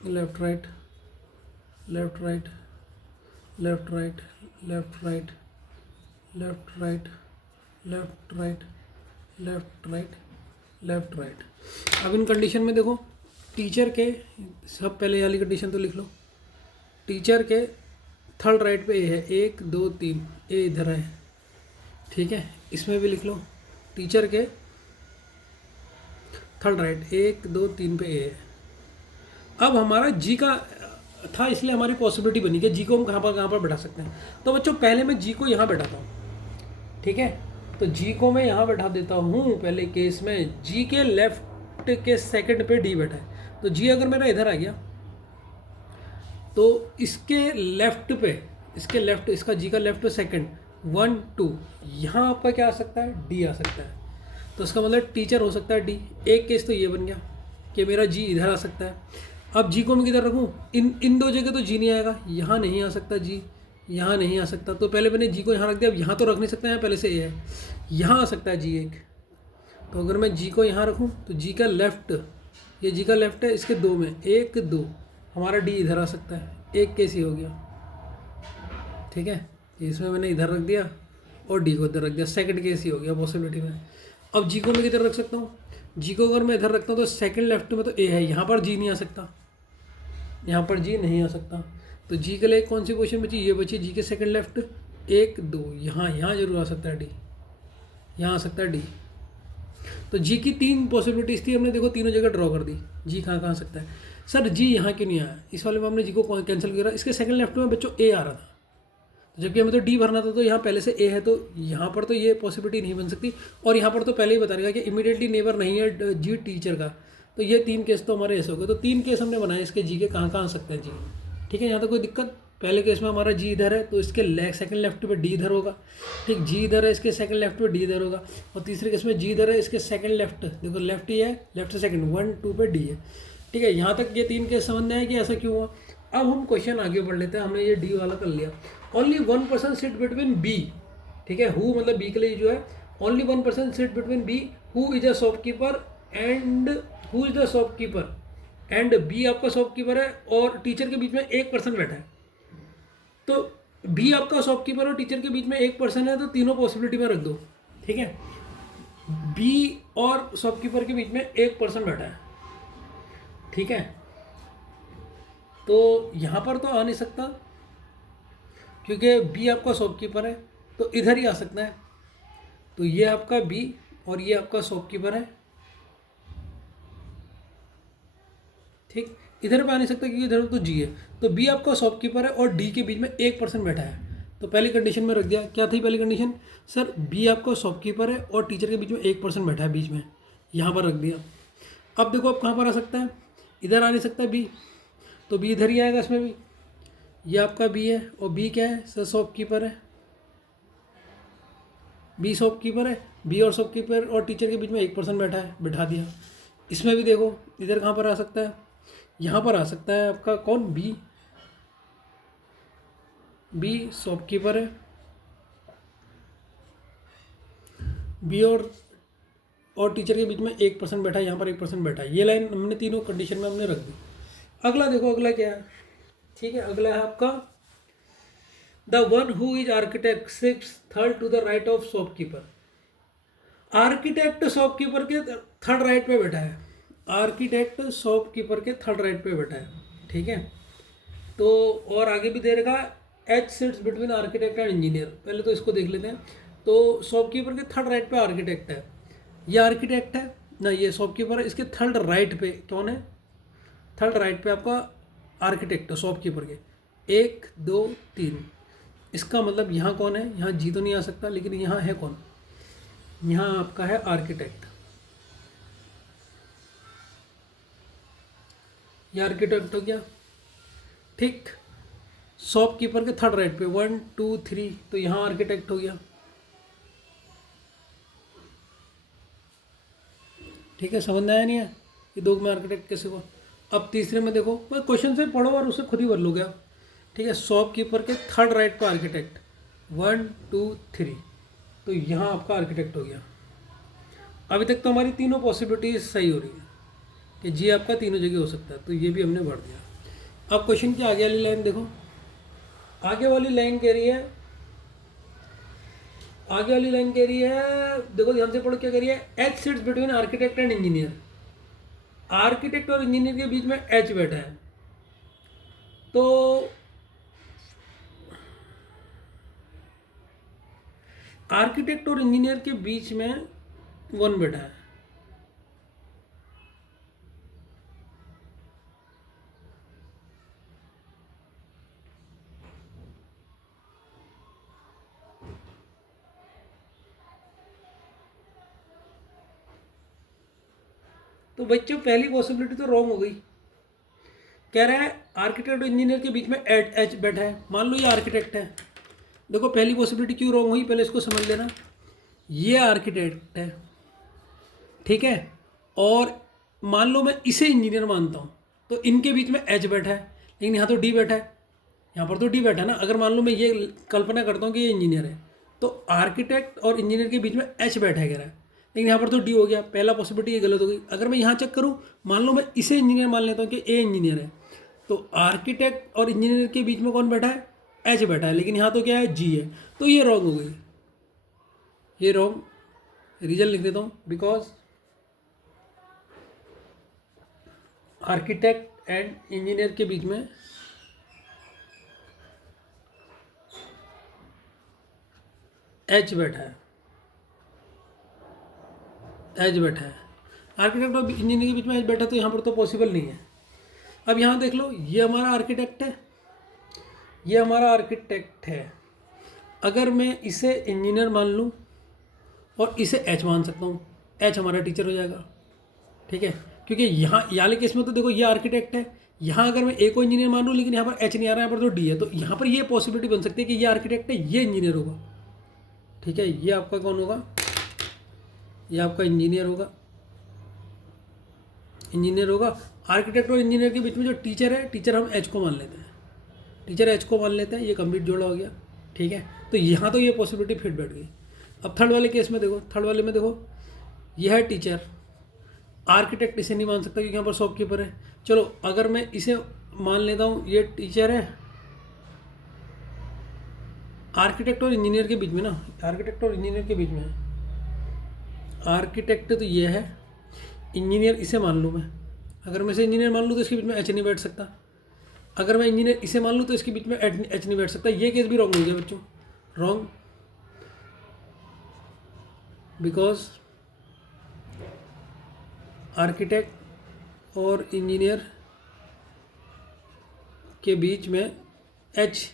Left right, left right, left right, left right, left right, left right, left right, left right. अब इन कंडीशन में देखो, टीचर के सब पहले वाली कंडीशन तो लिख लो। टीचर के थर्ड राइट पे ए है, 1 2 3, ए इधर है, ठीक है। इसमें भी लिख लो, टीचर के थर्ड राइट 1 2 3 पे ए है। अब हमारा जी का था, इसलिए हमारी पॉसिबिलिटी बनी कि जी को हम कहाँ पर बैठा सकते हैं। तो बच्चों पहले मैं जी को यहाँ बैठाता हूँ, ठीक है। तो जी को मैं यहाँ बैठा देता हूँ। पहले केस में जी के लेफ्ट के सेकंड पे डी बैठा है। तो जी अगर मेरा इधर आ गया तो इसके लेफ्ट पे इसके लेफ्ट, इसका जी का लेफ्ट सेकंड 1 2, यहाँ आपका क्या आ सकता है, डी आ सकता है। तो इसका मतलब टीचर हो सकता है डी। एक केस तो ये बन गया कि मेरा जी इधर आ सकता है। अब जी को मैं किधर रखूँ, इन दो जगह तो जी नहीं आएगा, यहाँ नहीं आ सकता जी, यहाँ नहीं आ सकता। तो पहले मैंने जी को यहाँ रख दिया, अब यहाँ तो रख नहीं सकते हैं, पहले से ए है, यहाँ आ सकता है जी एक। तो अगर मैं जी को यहाँ रखूँ तो जी का लेफ्ट, ये जी का लेफ्ट है, इसके दो में 1 2, हमारा डी इधर आ सकता है। एक केस ही हो गया, ठीक है। इसमें मैंने इधर रख दिया और डी को इधर रख दिया, सेकंड केस ही हो गया पॉसिबिलिटी में। अब जी को मैं किधर रख सकता हूँ, जी को अगर मैं इधर रखता हूँ तो सेकंड लेफ्ट में तो ए है, यहाँ पर जी नहीं आ सकता, यहाँ पर जी नहीं आ सकता। तो जी के लिए कौन सी पोजीशन बची, ये बची जी के सेकंड लेफ्ट 1 2, यहाँ यहाँ जरूर आ सकता है डी, यहाँ आ सकता है डी। तो जी की 3 पॉसिबिलिटीज़ थी, हमने देखो तीनों जगह ड्रॉ कर दी। जी कहाँ कहाँ आ सकता है, सर जी यहाँ क्यों नहीं आया, इस वाले में हमने जी को कैंसिल किया, इसके सेकंड लेफ्ट में बच्चों ए आ रहा था, जबकि हमें तो डी भरना था। तो यहाँ पहले से ए है, तो यहाँ पर तो ये पॉसिबिलिटी नहीं बन सकती। और यहाँ पर तो पहले ही बता देगा कि इमीडिएटली नेबर नहीं है जी टीचर का। तो ये 3 केस तो हमारे ऐसे हो गए। तो 3 केस हमने बनाए इसके जी के, कहाँ कहाँ आ सकते हैं जी, ठीक है। यहाँ तो कोई दिक्कत, पहले केस में हमारा जी इधर है तो इसके सेकंड लेफ्ट पे डी इधर होगा, ठीक। जी इधर है, इसके सेकंड लेफ्ट पे डी इधर होगा। और तीसरे केस में जी इधर है, इसके सेकंड लेफ्ट, देखो लेफ्ट ही है, लेफ्ट से सेकंड 1 2 पे डी है, ठीक है। यहाँ तक ये 3 केस समझ में आया कि ऐसा क्यों हुआ। अब हम क्वेश्चन आगे बढ़ लेते हैं, हमने ये डी वाला कर लिया। ओनली 1% सिट बिटवीन बी, ठीक है, हु मतलब बी के लिए जो है, only 1% sit between B who is a shopkeeper and who is the shopkeeper and B आपका शॉपकीपर है और टीचर के बीच में 1% बैठा है। तो बी आपका शॉपकीपर और टीचर के बीच में 1% है, तो तीनों पॉसिबिलिटी में रख दो, ठीक है। बी और शॉपकीपर के बीच में 1% बैठा है, ठीक है। तो यहाँ पर तो आ नहीं सकता क्योंकि बी आपका शॉपकीपर है, तो इधर ही आ सकता है। तो ये आपका बी और ये आपका शॉपकीपर है, ठीक। इधर पे आ नहीं सकता क्योंकि इधर तो जी है। तो बी आपका शॉपकीपर है और डी के बीच में 1% बैठा है। तो पहली कंडीशन में रख दिया, क्या थी पहली कंडीशन, सर बी आपका शॉपकीपर है और टीचर के बीच में 1% बैठा है बीच में, यहाँ पर रख दिया। अब देखो अब कहाँ पर आ सकता है, इधर आ नहीं सकता बी, तो बी इधर ही आएगा इसमें भी। ये आपका बी है और बी क्या है सर, शॉपकीपर है, बी शॉपकीपर है, बी और शॉपकीपर और टीचर के बीच में 1% बैठा है, बैठा दिया। इसमें भी देखो इधर कहाँ पर आ सकता है, यहाँ पर आ सकता है आपका कौन, बी, बी शॉपकीपर है, बी और टीचर के बीच में 1% बैठा है, यहाँ पर 1% बैठा है। ये लाइन हमने तीनों कंडीशन में हमने रख दी। अगला देखो, अगला क्या है, ठीक है। अगला है आपका the one who is architect sits third to the right of shopkeeper. Architect shopkeeper के थर्ड राइट पे बैठा है, आर्किटेक्ट शॉपकीपर के थर्ड राइट पे बैठा है, ठीक है। तो और आगे भी दे रखा H sits between architect and engineer. पहले तो इसको देख लेते हैं। तो शॉपकीपर के थर्ड राइट पे आर्किटेक्ट है, ये आर्किटेक्ट है ना, ये शॉपकीपर है, इसके थर्ड राइट पे कौन है, थर्ड राइट पे आपका आर्किटेक्ट है शॉपकीपर के, 1 2 3। इसका मतलब यहाँ कौन है, यहाँ जी तो नहीं आ सकता, लेकिन यहाँ है कौन, यहाँ आपका है आर्किटेक्ट। ये आर्किटेक्ट हो गया, ठीक। शॉपकीपर के थर्ड राइट पे 1 2 3, तो यहाँ आर्किटेक्ट हो गया, ठीक है। समझ में आया नहीं है ये दो में आर्किटेक्ट कैसे हुआ। अब तीसरे में देखो, बस क्वेश्चन से पढ़ो और उसे खुद ही भर लोगे आप, ठीक है। शॉपकीपर के थर्ड राइट पे आर्किटेक्ट 1 2 3, तो यहाँ आपका आर्किटेक्ट हो गया। अभी तक तो हमारी तीनों पॉसिबिलिटीज सही हो रही है कि जी आपका तीनों जगह हो सकता है, तो ये भी हमने भर दिया। अब क्वेश्चन की आगे वाली लाइन देखो, आगे वाली लाइन कह रही है, आगे वाली लाइन कह रही है, देखो ध्यान से पढ़ो क्या कह रही है, H sits between architect and engineer. Architect और इंजीनियर के बीच में एच बैठा है, तो आर्किटेक्ट और इंजीनियर के बीच में 1 बैठा है, तो बच्चों पहली पॉसिबिलिटी तो रॉन्ग हो गई कह रहा है आर्किटेक्ट और इंजीनियर के बीच में एच बैठा है। मान लो ये आर्किटेक्ट है। देखो पहली पॉसिबिलिटी क्यों रॉन्ग हुई, पहले इसको समझ लेना। ये आर्किटेक्ट है, ठीक है, और मान लो मैं इसे इंजीनियर मानता हूँ, तो इनके बीच में एच बैठा है, लेकिन यहाँ तो डी बैठा है, यहाँ पर तो डी बैठा है ना। अगर मान लो मैं ये कल्पना करता हूँ कि ये इंजीनियर है, तो आर्किटेक्ट और इंजीनियर के बीच में एच बैठा है कह रहा है, लेकिन यहाँ पर तो डी हो गया। पहला पॉसिबिलिटी ये गलत हो गई। अगर मैं यहाँ चेक करूँ, मान लो मैं इसे इंजीनियर मान लेता हूँ कि ए इंजीनियर है, तो आर्किटेक्ट और इंजीनियर के बीच में कौन बैठा है, एच बैठा है, लेकिन यहाँ तो क्या है, जी है, तो ये रॉन्ग हो गई, ये रॉन्ग। रीजन लिख देता हूँ, बिकॉज आर्किटेक्ट एंड इंजीनियर के बीच में एच बैठा है, एच बैठा है। आर्किटेक्ट और इंजीनियर के बीच में एच बैठा, तो यहाँ पर तो पॉसिबल नहीं है। अब यहाँ देख लो, ये हमारा आर्किटेक्ट है, ये हमारा आर्किटेक्ट है। अगर मैं इसे इंजीनियर मान लूँ और इसे एच मान सकता हूँ, एच हमारा टीचर हो जाएगा, ठीक है, क्योंकि यहाँ वाले केस में तो देखो ये आर्किटेक्ट है। यहाँ अगर मैं ए को इंजीनियर मान लूँ, लेकिन यहाँ पर एच नहीं आ रहा है, यहाँ पर तो डी है, तो यहाँ पर ये पॉसिबिलिटी बन सकती है कि ये आर्किटेक्ट है, ये इंजीनियर होगा, ठीक है। ये आपका कौन होगा, ये आपका इंजीनियर होगा, इंजीनियर होगा। आर्किटेक्ट और इंजीनियर के बीच में जो टीचर है, टीचर हम एच को मान लेते हैं, टीचर एच को मान लेते हैं, ये कंप्लीट जोड़ा हो गया, ठीक है। तो यहाँ तो ये पॉसिबिलिटी फिट बैठ गई। अब थर्ड वाले केस में देखो, थर्ड वाले में देखो, यह है टीचर, आर्किटेक्ट इसे नहीं मान सकता क्योंकि यहाँ पर शॉपकीपर है। चलो अगर मैं इसे मान लेता हूँ, ये टीचर है, आर्किटेक्ट और इंजीनियर के बीच में ना, आर्किटेक्ट और इंजीनियर के बीच में है, आर्किटेक्ट तो ये है, इंजीनियर इसे मान लूँ मैं। अगर मैं इसे इंजीनियर मान लूँ तो इसके बीच में एच नहीं बैठ सकता। अगर मैं इंजीनियर इसे मान लूँ तो इसके बीच में एच नहीं बैठ सकता। ये केस भी रॉन्ग हो गया बच्चों, रॉन्ग, बिकॉज आर्किटेक्ट और इंजीनियर के बीच में एच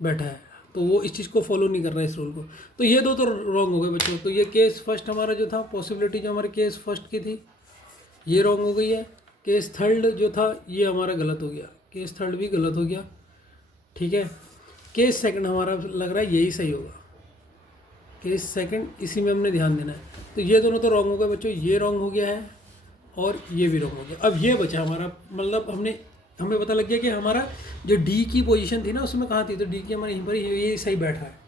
बैठा है, तो वो इस चीज़ को फॉलो नहीं कर रहा है, इस रूल को। तो ये दो तो रॉन्ग हो गए बच्चों। तो ये केस फर्स्ट हमारा जो था, पॉसिबिलिटी जो हमारे केस फर्स्ट की थी, ये रॉन्ग हो गई है। केस थर्ड जो था ये हमारा गलत हो गया, केस थर्ड भी गलत हो गया, ठीक है। केस सेकंड हमारा लग रहा है यही सही होगा, केस सेकंड, इसी में हमने ध्यान देना है। तो ये दोनों तो रॉन्ग हो गए बच्चों, ये रॉन्ग हो गया है और ये भी रॉन्ग हो गया। अब ये बचा हमारा, मतलब हमें पता लग गया कि हमारा जो डी की पोजीशन थी ना, उसमें कहाँ थी, तो डी की हमारे यहीं पर ये सही बैठा है।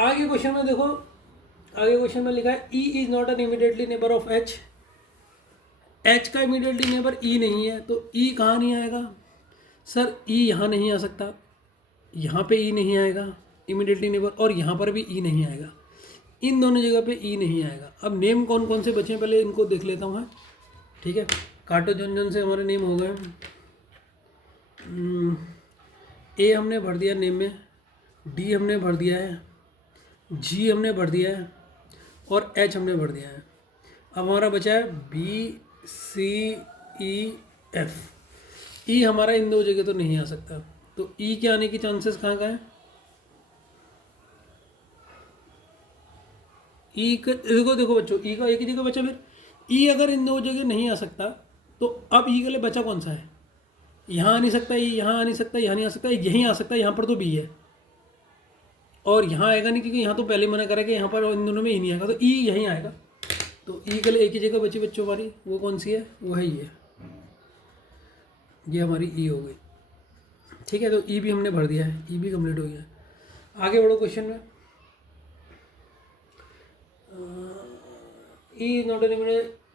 आगे क्वेश्चन में देखो, आगे क्वेश्चन में लिखा है E is not an immediately neighbour of H. H का इमीडिएटली नेबर ई नहीं है, तो ई कहाँ नहीं आएगा सर, ई यहाँ नहीं आ सकता, यहाँ पे ई नहीं आएगा इमीडिएटली नेबर, और यहाँ पर भी ई नहीं आएगा, इन दोनों जगह पे ई नहीं आएगा। अब नेम कौन कौन से बचे हैं पहले इनको देख लेता हूँ मैं, ठीक है। काटो जन से हमारे नेम हो गए, ए हमने भर दिया नेम में, डी हमने भर दिया है, जी हमने भर दिया है, और एच हमने भर दिया है। अब हमारा बचा है बी सी ई एफ। ई हमारा इन दो जगह तो नहीं आ सकता, तो ई के आने की चांसेस कहाँ का है, ई का देखो बच्चों, ई का एक ही जगह बचा। फिर ई अगर इन दो जगह नहीं आ सकता, तो अब ई के लिए बचा कौन सा है, यहाँ आ नहीं सकता, ई यहाँ आ नहीं सकता, यहाँ नहीं आ सकता, यहीं आ सकता है, यहाँ पर तो बी है, और यहाँ आएगा नहीं क्योंकि यहाँ तो पहले मना करा कि यहाँ पर इन दोनों में ही नहीं आएगा, तो ई यहीं आएगा। तो ई के लिए एक ही जगह बची बच्चों हमारी, वो कौन सी है, वो है ये हमारी ई हो गई, ठीक है। तो ई भी हमने भर दिया है, ई भी कंप्लीट हो गया। आगे बढ़ो क्वेश्चन में, E not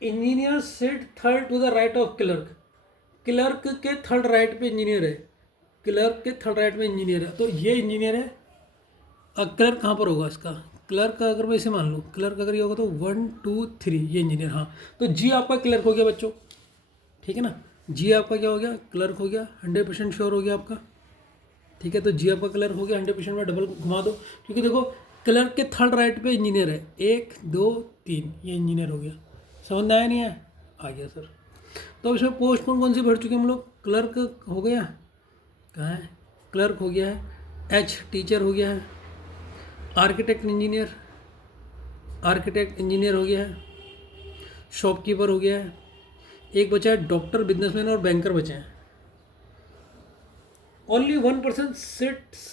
engineer sit third to the right of clerk. Clerk के थर्ड राइट पे इंजीनियर है, क्लर्क के थर्ड राइट में इंजीनियर है, तो ये इंजीनियर है। क्लर्क कहाँ पर होगा इसका, क्लर्क अगर मैं इसे मान लूँ, क्लर्क अगर ये होगा तो 1 2 3 ये इंजीनियर, हाँ। तो जी आपका क्लर्क हो गया बच्चों, ठीक है ना, जी आपका क्या हो गया, क्लर्क हो गया, 100% श्योर हो गया आपका, ठीक है। तो जी आपका क्लर्क हो गया 100% में, डबल घुमा दो, क्योंकि देखो क्लर्क के थर्ड राइट पे इंजीनियर है, 1 2 3 ये इंजीनियर हो गया। समझ में आया नहीं है, आ गया सर। तो इसमें पोस्ट कौन सी भर चुके हम लोग, क्लर्क हो गया, कहाँ है, क्लर्क हो गया है, एच टीचर हो गया है, आर्किटेक्ट इंजीनियर हो गया है, शॉपकीपर हो गया है, एक बचा है डॉक्टर, बिजनेसमैन और बैंकर बचे हैं। Only 1% sits,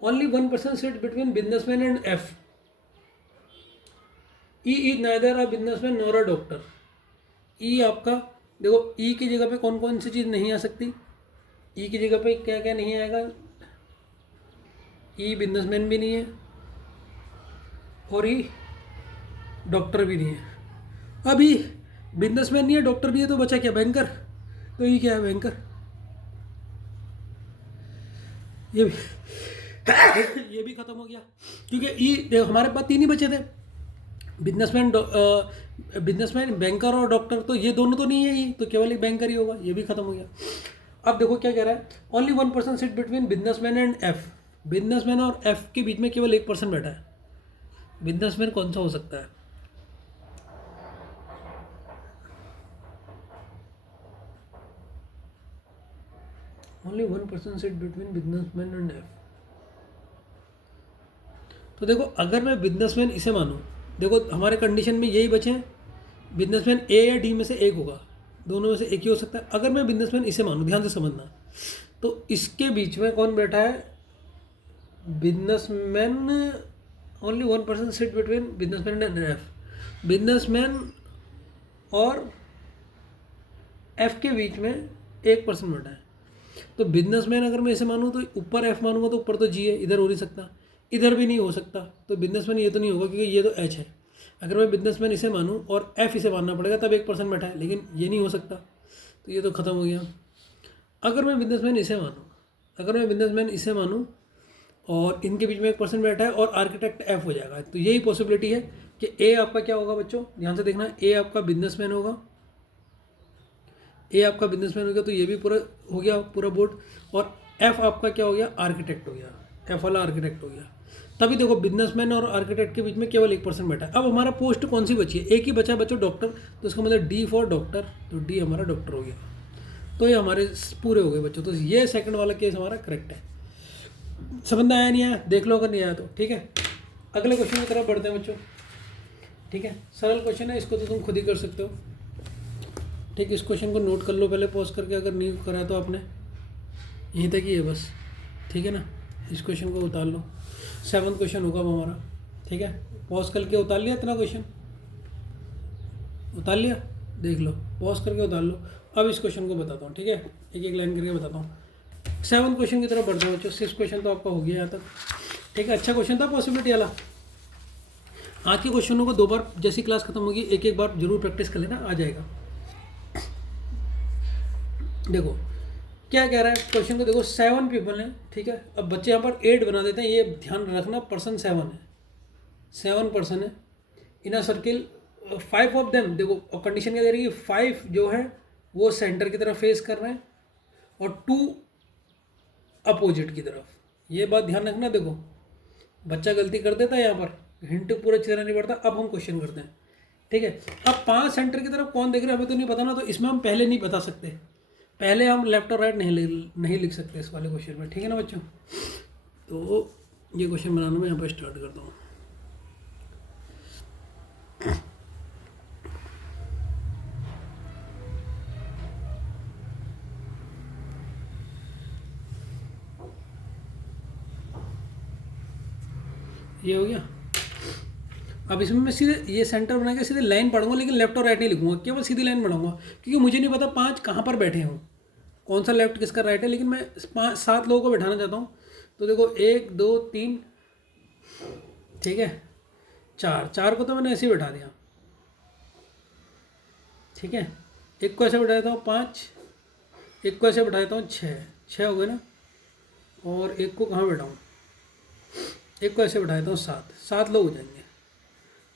only 1% sit between businessman and F. E is neither a businessman nor a doctor. E आपका देखो, ई की जगह पे कौन कौन सी चीज़ नहीं आ सकती, ई की जगह पे क्या क्या नहीं आएगा, ई बिजनेसमैन भी नहीं है और ई डॉक्टर भी नहीं है। अभी बिजनेसमैन नहीं है, डॉक्टर नहीं है, तो बचा क्या, बैंकर। तो ये क्या है, बैंकर। ये भी ये भी खत्म हो गया, क्योंकि ये हमारे पास तीन ही बचे थे, बिजनेसमैन, बिजनेसमैन, बैंकर और डॉक्टर। तो ये दोनों तो नहीं है, ये तो केवल एक बैंकर ही होगा, ये भी खत्म हो गया। अब देखो क्या कह रहा है, only 1% sit between businessman and F. Businessman और एफ के बीच में केवल 1% बैठा है। बिजनेसमैन कौन सा हो सकता है, only 1% sit between businessman and F. तो देखो, अगर मैं बिजनेसमैन इसे मानूँ, देखो हमारे कंडीशन में यही बचे हैं, बिजनेसमैन ए या डी में से एक होगा, दोनों में से एक ही हो सकता है। अगर मैं बिजनेसमैन इसे मानूँ, ध्यान से समझना, तो इसके बीच में कौन बैठा है, businessman. Only 1% sit between businessman and F. Businessman और एफ के बीच में 1% बैठा है। तो बिजनेसमैन अगर मैं इसे मानूँ तो ऊपर एफ मानूंगा, तो ऊपर तो जी है, इधर हो नहीं सकता, इधर भी नहीं हो सकता। तो बिजनेसमैन ये तो नहीं होगा, क्योंकि ये तो एच है। अगर मैं बिजनेसमैन इसे मानूँ और एफ इसे मानना पड़ेगा, तब 1% बैठा है, लेकिन ये नहीं हो सकता, तो ये तो ख़त्म हो गया। अगर मैं बिजनेसमैन इसे मानूँ, अगर मैं बिजनेसमैन इसे मानूँ और इनके बीच में 1% बैठा है और आर्किटेक्ट एफ हो जाएगा, तो यही पॉसिबिलिटी है कि ए आपका क्या होगा बच्चों, ध्यान से देखना, ए आपका बिजनेसमैन होगा, ए आपका बिजनेसमैन हो गया, तो ये भी पूरा हो गया, पूरा बोर्ड। और एफ आपका क्या हो गया, आर्किटेक्ट हो गया, एफ वाला आर्किटेक्ट हो गया। तभी देखो, बिजनेसमैन और आर्किटेक्ट के बीच में केवल 1% बैठा है। अब हमारा पोस्ट कौन सी बची है, एक ही बचा है बच्चों, डॉक्टर। तो इसका मतलब डी फॉर डॉक्टर, तो डी हमारा डॉक्टर हो गया। तो ये हमारे पूरे हो गए बच्चों। तो ये सेकंड वाला केस हमारा करेक्ट है। समझ में आया नहीं आया, देख लो, अगर नहीं आया तो ठीक है। अगले क्वेश्चन की तरफ बढ़ते हैं बच्चों, ठीक है। सरल क्वेश्चन है, इसको तो तुम खुद ही कर सकते हो, ठीक। इस क्वेश्चन को नोट कर लो पहले पॉज करके, अगर नहीं करा तो आपने, यहीं तक ही है बस, ठीक है ना। इस क्वेश्चन को उतार लो, 7वां क्वेश्चन होगा वो हमारा, ठीक है। पॉज करके उतार लिया इतना क्वेश्चन, उतार लिया, देख लो, पॉज करके उतार लो। अब इस क्वेश्चन को बताता हूँ, ठीक है, एक एक लाइन करके बताता हूँ। 7वां क्वेश्चन की तरफ बढ़ता हूँ बच्चों। 6 क्वेश्चन तो आपका हो गया यहाँ तक, ठीक है। अच्छा क्वेश्चन था, पॉसिबिलिटी वाला। आज के क्वेश्चनों को 2 बार, जैसी क्लास खत्म होगी, एक एक बार जरूर प्रैक्टिस कर लेना, आ जाएगा। देखो क्या कह रहा है क्वेश्चन को, देखो 7 पीपल हैं, ठीक है। अब बच्चे यहाँ पर 8 बना देते हैं, ये ध्यान रखना, पर्सन 7 है, 7 पर्सन है इन अ सर्किल। 5 ऑफ देम, देखो और कंडीशन क्या दे रही है, 5 जो है वो सेंटर की तरफ फेस कर रहे हैं और 2 अपोजिट की तरफ। ये बात ध्यान रखना। देखो बच्चा गलती कर देता है यहाँ पर, हिंट पूरा अच्छी तरह नहीं पड़ता। अब हम क्वेश्चन करते हैं, ठीक है। अब 5 सेंटर की तरफ कौन देख रहे हैं हमें तो नहीं पता ना, तो इसमें हम पहले नहीं बता सकते, पहले हम लेफ्ट और राइट नहीं लिख सकते इस वाले क्वेश्चन में, ठीक है ना बच्चों। तो ये क्वेश्चन बनाना मैं यहाँ पर स्टार्ट करता हूँ। ये हो गया। अब इसमें मैं सीधे ये सेंटर बना के सीधे लाइन पढ़ूंगा, लेकिन लेफ्ट और राइट नहीं लिखूंगा, केवल सीधी लाइन बनाऊंगा, क्योंकि मुझे नहीं पता 5 कहाँ पर बैठे हों, कौन सा लेफ्ट किसका राइट है, लेकिन मैं 7 लोगों को बैठाना चाहता हूँ। तो देखो 1 2 3, ठीक है, 4 को तो मैंने ऐसे ही बैठा दिया, ठीक है। एक को ऐसे बैठा देता हूँ 5, एक को ऐसे बैठा देता हूँ 6 हो गए ना। और एक को कहाँ बैठाऊँ, एक को ऐसे बैठा देता हूँ 7 लोग हो जाएंगे।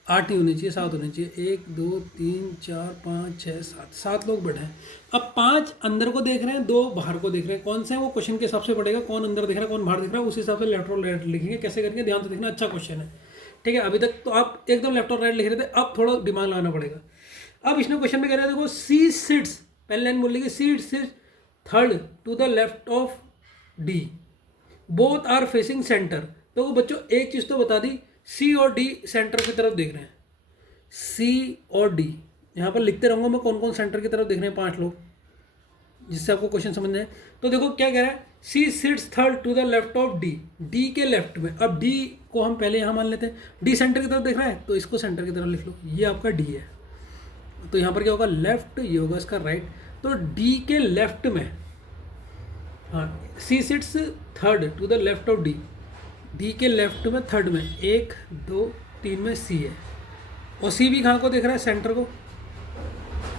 8 ही होने चाहिए, 7 होने चाहिए। 1 2 3 4 5 6 7 लोग बैठे हैं। अब 5 अंदर को देख रहे हैं, 2 बाहर को देख रहे हैं, कौन से हैं वो क्वेश्चन के हिसाब से पड़ेगा, कौन अंदर देख रहा है कौन बाहर देख रहा है, उस हिसाब से लेफ्ट और राइट लिखेंगे। कैसे करेंगे, ध्यान से देखना, अच्छा क्वेश्चन है, ठीक है। अभी तक तो आप एकदम लेफ्ट और राइट लिख रहे थे, अब थोड़ा दिमाग लगाना पड़ेगा। अब इसमें क्वेश्चन में कह रहा है, देखो सी सिट्स, पहले लाइन बोल लीजिए, C sits third to the left of D, both are facing centre. तो बच्चों एक चीज़ तो बता दी, सी और डी सेंटर की तरफ देख रहे हैं, सी और डी यहाँ पर लिखते रहूँगा मैं कौन कौन सेंटर की तरफ देख रहे हैं 5 लोग, जिससे आपको क्वेश्चन समझ में आए। तो देखो क्या कह रहा है, C sits third to the left of D, D के लेफ्ट में। अब डी को हम पहले यहाँ मान लेते हैं, डी सेंटर की तरफ देख रहा है तो इसको सेंटर की तरफ लिख लो, ये आपका डी है। तो यहाँ पर क्या होगा, लेफ्ट, ये होगा इसका राइट। तो डी के लेफ्ट में, हाँ, C sits third to the left of D, D के लेफ्ट में थर्ड में 1 2 3 में सी है। और सी भी कहाँ को देख रहा है, सेंटर को,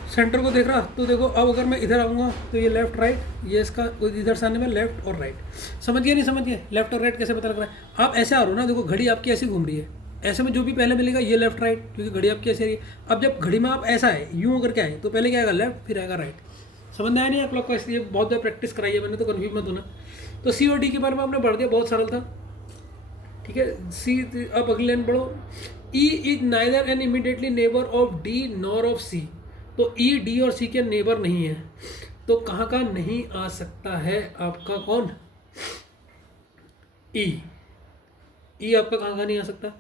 सेंटर को देख रहा। तो देखो अब अगर मैं इधर आऊँगा तो ये लेफ्ट राइट, ये इसका इधर से आने में लेफ्ट और राइट। समझ गया नहीं समझ गया, लेफ्ट और राइट कैसे पता लग रहा है। आप ऐसे आ रहे हो ना, देखो घड़ी आपकी ऐसी घूम रही है, ऐसे में जो भी पहले मिलेगा ये लेफ्ट राइट, क्योंकि घड़ी आपकी ऐसी रही है। अब जब घड़ी में आप ऐसा है, यूँ अगर क्या है, तो पहले क्या आएगा, लेफ्ट, फिर आएगा राइट। समझ में आया नहीं आप लोग को, इसलिए बहुत ज़्यादा प्रैक्टिस कराई है मैंने, तो कन्फ्यूज मत होना। तो सी और डी के बारे में आपने पढ़ दिया, बहुत सरल था, ठीक है। सी, अब अगली लाइन पढ़ो, E is neither an immediately neighbour of D nor of C. तो ई, डी और सी के नेबर नहीं है, तो कहाँ का नहीं आ सकता है आपका, कौन, ई। ई आपका कहाँ का नहीं आ सकता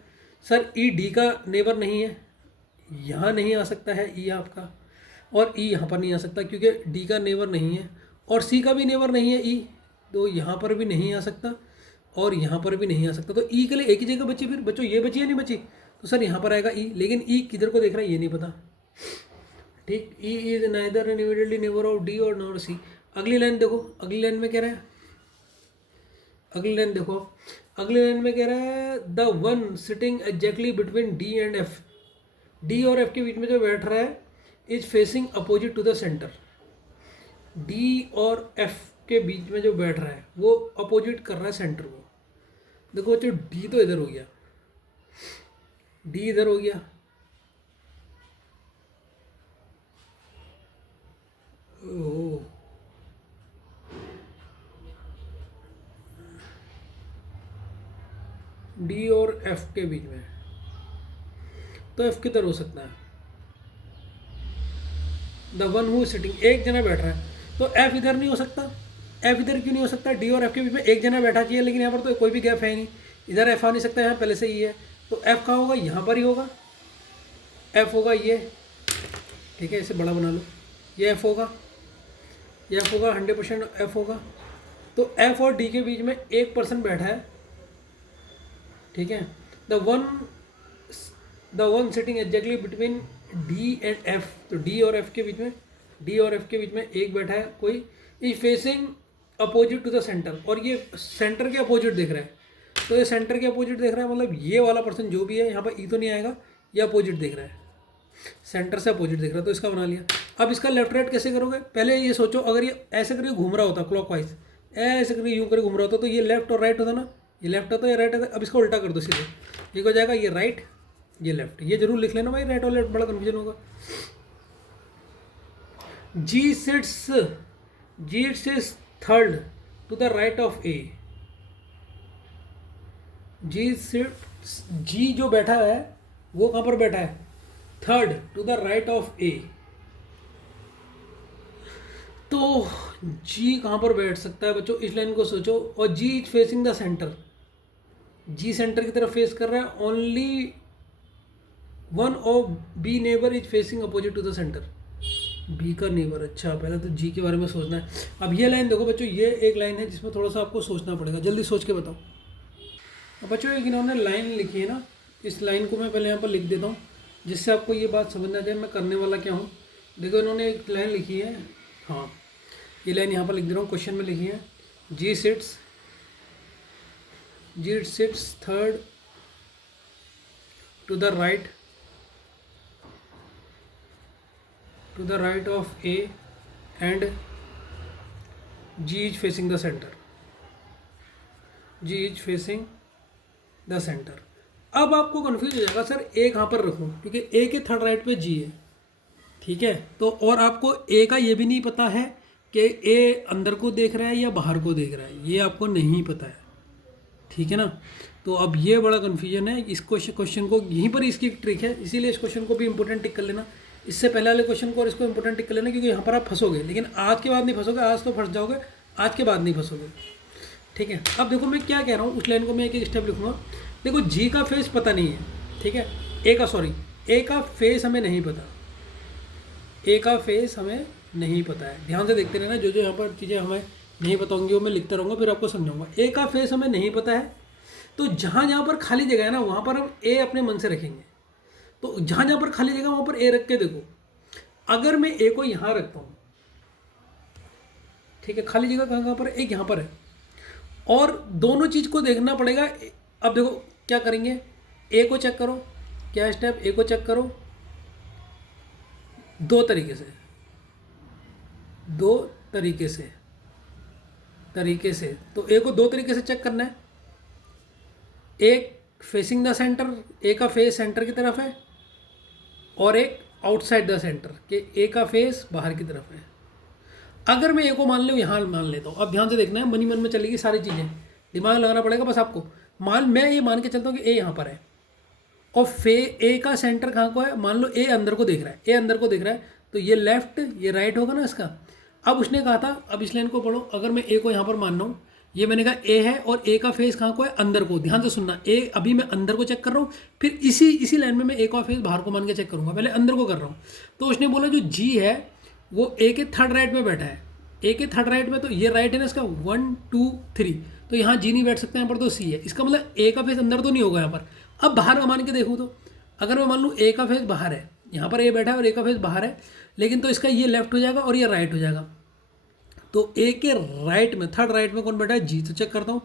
सर, ई डी का नेबर नहीं है, यहाँ नहीं आ सकता है ई आपका, और ई यहाँ पर नहीं आ सकता क्योंकि डी का नेबर नहीं है, और सी का भी नेबर नहीं है ई, तो यहाँ पर भी नहीं आ सकता और यहाँ पर भी नहीं आ सकता। तो ई के लिए एक ही जगह बची, फिर बच्चों ये बची या नहीं बची, तो सर यहाँ पर आएगा ई, लेकिन ई किधर को देख रहा है ये नहीं पता, ठीक। E is neither an immediately neighbour of D और नॉर सी। अगली लाइन देखो, अगली लाइन में कह रहा है, अगली लाइन देखो, अगली लाइन में कह रहा है, the one sitting exactly between D and F, D और एफ के बीच में जो बैठ रहा है, is facing opposite to the centre. D और एफ के बीच में जो बैठ रहा है वो अपोजिट कर रहा है सेंटर को। देखो बच्चों, डी तो इधर हो गया, डी इधर हो गया, ओ डी और एफ के बीच में, तो एफ किधर हो सकता है, द वन हु सिटिंग, एक जना बैठ रहा है, तो एफ इधर नहीं हो सकता। एफ इधर क्यों नहीं हो सकता, डी और एफ के बीच में एक जना बैठा चाहिए, लेकिन यहाँ पर तो कोई भी गैप है नहीं, इधर एफ आ नहीं सकता, यहाँ पहले से ही है, तो एफ कहाँ होगा, यहाँ पर ही होगा, एफ होगा ये, ठीक है, इसे बड़ा बना लो, ये एफ होगा, ये एफ होगा, 100% एफ होगा। तो एफ और डी के बीच में एक पर्सन बैठा है, ठीक है, the one sitting exactly between D and F, तो डी और एफ के बीच में, डी और एफ के बीच में एक बैठा है कोई, is facing opposite to the centre, और ये सेंटर के अपोजिट देख रहा है। तो ये सेंटर के अपोजिट देख रहा है, मतलब ये वाला पर्सन जो भी है, यहाँ पर ई तो नहीं आएगा, ये अपोजिट देख रहा है, सेंटर से अपोजिट देख रहा है, तो इसका बना लिया। अब इसका लेफ्ट राइट कैसे करोगे, पहले ये सोचो, अगर ये ऐसे करके घूम रहा होता क्लॉकवाइज, ऐसे करके यूँ करके घूम रहा होता, तो ये लेफ्ट और राइट होता ना, ये लेफ्ट होता है, ये राइट होता है। अब इसको उल्टा कर दो सीधे, ये हो जाएगा ये राइट, ये लेफ्ट, ये जरूर लिख लेना भाई, राइट और लेफ्ट बड़ा कन्फ्यूजन होगा। G sits third to the right of A, G जो बैठा है वो कहाँ पर बैठा है, third to the right of A. तो जी कहाँ पर बैठ सकता है बच्चों, इस लाइन को सोचो, और G is facing the centre, G centre की तरफ फेस कर रहा है, only one of B neighbour is facing opposite to the centre, B का नेबर। अच्छा, पहले तो जी के बारे में सोचना है। अब ये लाइन देखो बच्चों, ये एक लाइन है जिसमें थोड़ा सा आपको सोचना पड़ेगा, जल्दी सोच के बताओ। अब बच्चों एक इन्होंने लाइन लिखी है ना, इस लाइन को मैं पहले यहाँ पर लिख देता हूँ, जिससे आपको ये बात समझ आ जाए मैं करने वाला क्या हूँ। देखो इन्होंने एक लाइन लिखी है, हाँ ये लाइन यहाँ पर लिख दे रहा हूँ, क्वेश्चन में लिखी है, G sits third to the right of A and G is facing the centre, G is facing the centre. अब आपको कन्फ्यूज हो जाएगा, सर ए कहाँ पर रखूँ, क्योंकि ए के थर्ड राइट पे जी है, ठीक है। तो और आपको ए का ये भी नहीं पता है कि ए अंदर को देख रहा है या बाहर को देख रहा है, ये आपको नहीं पता है, ठीक है ना। तो अब ये बड़ा कन्फ्यूजन है, इस क्वेश्चन को यहीं पर इसकी ट्रिक है, इसीलिए इस क्वेश्चन को भी इंपॉर्टेंट टिक कर लेना, इससे पहले वाले क्वेश्चन को और इसको इंपॉर्टेंट टिक कर लेना, क्योंकि यहाँ पर आप फंसोगे, लेकिन आज के बाद नहीं फंसोगे, आज तो फंस जाओगे, आज के बाद नहीं फंसोगे, ठीक है। अब देखो मैं क्या कह रहा हूँ, उस लाइन को मैं एक एक स्टेप लिखूँगा। देखो जी का फेस पता नहीं है, ठीक है, ए का फेस हमें नहीं पता, ए का फेस हमें नहीं पता है। ध्यान से देखते रहना, जो जो यहाँ पर चीज़ें हमें नहीं पता होंगी वो मैं लिखता रहूँगा, फिर आपको समझाऊंगा। ए का फेस हमें नहीं पता है, तो जहाँ जहाँ पर खाली जगह है ना वहाँ पर हम ए अपने मन से रखेंगे। तो जहाँ जहाँ पर खाली जगह वहाँ पर ए रख के देखो। अगर मैं ए को यहाँ रखता हूँ, ठीक है, खाली जगह कहाँ कहाँ पर, एक यहाँ पर है, और दोनों चीज़ को देखना पड़ेगा। अब देखो क्या करेंगे, ए को चेक करो, क्या स्टेप, ए को चेक करो दो तरीके से, दो तरीके से। तो ए को दो तरीके से चेक करना है। एक फेसिंग द सेंटर, ए का फेस सेंटर की तरफ है, और एक आउटसाइड द सेंटर के ए का फेस बाहर की तरफ है। अगर मैं ए को मान लूँ, यहाँ मान लेता हूँ, अब ध्यान से देखना है, मन ही मन में चलेगी सारी चीज़ें, दिमाग लगाना पड़ेगा बस आपको। मैं ये मान के चलता हूँ कि ए यहाँ पर है, और ए का सेंटर कहाँ को है, मान लो ए अंदर को देख रहा है, ए अंदर को देख रहा है, तो ये लेफ्ट ये राइट होगा ना इसका। अब उसने कहा था, अब इस लाइन को पढ़ो, अगर मैं ए को यहाँ पर मान रहा हूँ, ये मैंने कहा ए है, और ए का फेस कहाँ को है, अंदर को। ध्यान से सुनना, ए अभी मैं अंदर को चेक कर रहा हूँ, फिर इसी लाइन में मैं ए का फेस बाहर को मान के चेक करूँगा, पहले अंदर को कर रहा हूँ। तो उसने बोला जो जी है वो ए के थर्ड राइट में बैठा है, ए के थर्ड राइट में, तो ये राइट है ना इसका, 1 2 3, तो यहाँ जी नहीं बैठ सकता, यहाँ पर तो सी है। इसका मतलब ए का फेस अंदर तो नहीं होगा यहाँ पर। अब बाहर का मान के देखूँ तो, अगर मैं मान लूँ ए का फेस बाहर है, यहाँ पर ए बैठा है और ए का फेस बाहर है, लेकिन तो इसका ये लेफ्ट हो जाएगा और ये राइट हो जाएगा। तो ए के राइट में, थर्ड राइट में कौन बैठा है, जी। तो चेक करता हूँ,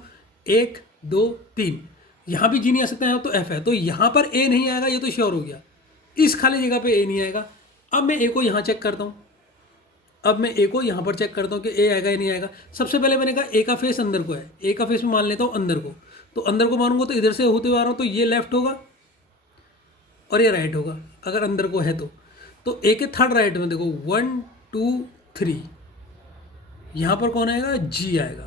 1 2 3, यहाँ भी जी नहीं आ सकता, यहाँ तो एफ है, तो यहाँ पर ए नहीं आएगा, ये तो श्योर हो गया। इस खाली जगह पे ए नहीं आएगा। अब मैं ए को यहाँ चेक करता हूँ, अब मैं ए को यहाँ पर चेक करता हूँ कि ए आएगा या नहीं आएगा। सबसे पहले मैंने कहा ए का फेस अंदर को है, ए का फेस में मान लेता हूँ अंदर को, तो अंदर को मानूंगा तो इधर से होते हुए आ रहा हूँ, तो ये लेफ्ट होगा और ये राइट होगा अगर अंदर को है तो ए के थर्ड राइट में देखो 1 2 3, यहाँ पर कौन आएगा, जी आएगा।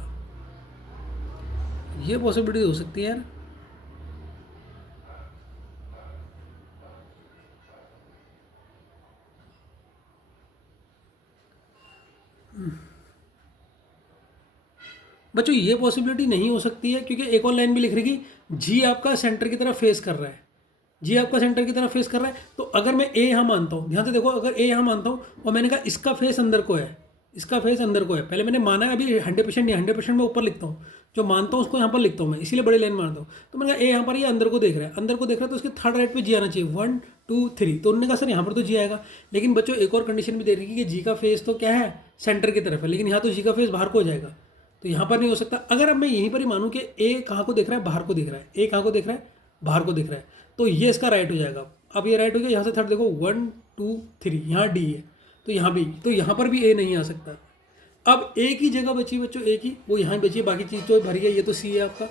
ये पॉसिबिलिटी हो सकती है यार। बच्चों ये पॉसिबिलिटी नहीं हो सकती है, क्योंकि एक और लाइन भी लिख रही कि जी आपका सेंटर की तरफ फेस कर रहा है, जी आपका सेंटर की तरफ फेस कर रहा है। तो अगर मैं ए यहाँ मानता हूँ, ध्यान से देखो, अगर ए यहाँ मानता हूँ और मैंने कहा इसका फेस अंदर को है, इसका फेस अंदर को है, पहले मैंने माना है, अभी 100% नहीं, 100% मैं ऊपर लिखता हूँ, जो मानता हूँ उसको यहाँ पर लिखता हूँ मैं, इसीलिए बड़ी लाइन मानता हूँ। तो मैंने कहा ए यहाँ पर ये अंदर को देख रहा है, अंदर को देख रहा है, तो उसके थर्ड राइट पे जी आना चाहिए, 1 2 3। तो उन्होंने कहा सर यहाँ पर तो जी आएगा, लेकिन बच्चों एक और कंडीशन भी दे रही है कि जी का फेस तो क्या है, सेंटर की तरफ है, लेकिन यहाँ तो जी का फेस बाहर को हो जाएगा, तो यहाँ पर नहीं हो सकता। अगर अब मैं यहीं पर ही मानूँ कि ए कहाँ को देख रहा है, बाहर को दिख रहा है, ए कहाँ को देख रहा है, बाहर को दिख रहा है, तो ये इसका राइट हो जाएगा। अब ये राइट हो गया, यहाँ से थर्ड देखो 1 2 3, यहाँ डी है, तो यहाँ भी, तो यहाँ पर भी ए नहीं आ सकता। अब ए की जगह बची बच्चों, ए की वो यहाँ बची है, बाकी चीज़ तो भरी है, ये तो सी है आपका,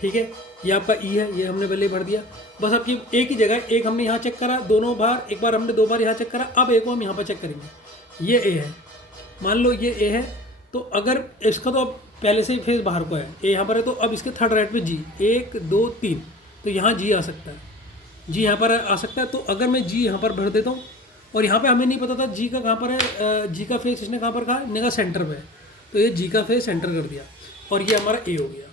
ठीक है, ये आपका ई है, ये हमने पहले भर दिया। बस आपकी ए की जगह, एक हमने यहाँ चेक करा दोनों बार, एक बार हमने 2 बार यहाँ चेक करा, अब ए को हम यहाँ पर चेक करेंगे। ये ए है, मान लो ये ए है, तो अगर इसका तो अब पहले से ही फेस बाहर को है, ए यहाँ पर है, तो अब इसके थर्ड राइट पे जी, 1 2 3, तो यहाँ जी आ सकता है, जी यहाँ पर आ सकता है। तो अगर मैं जी यहाँ पर भर देता हूँ, और यहाँ पे हमें नहीं पता था जी का कहाँ पर है, जी का फेस इसने कहाँ पर कहा, इसने कहा सेंटर पे है, तो ये जी का फेस सेंटर कर दिया, और ये हमारा ए हो गया।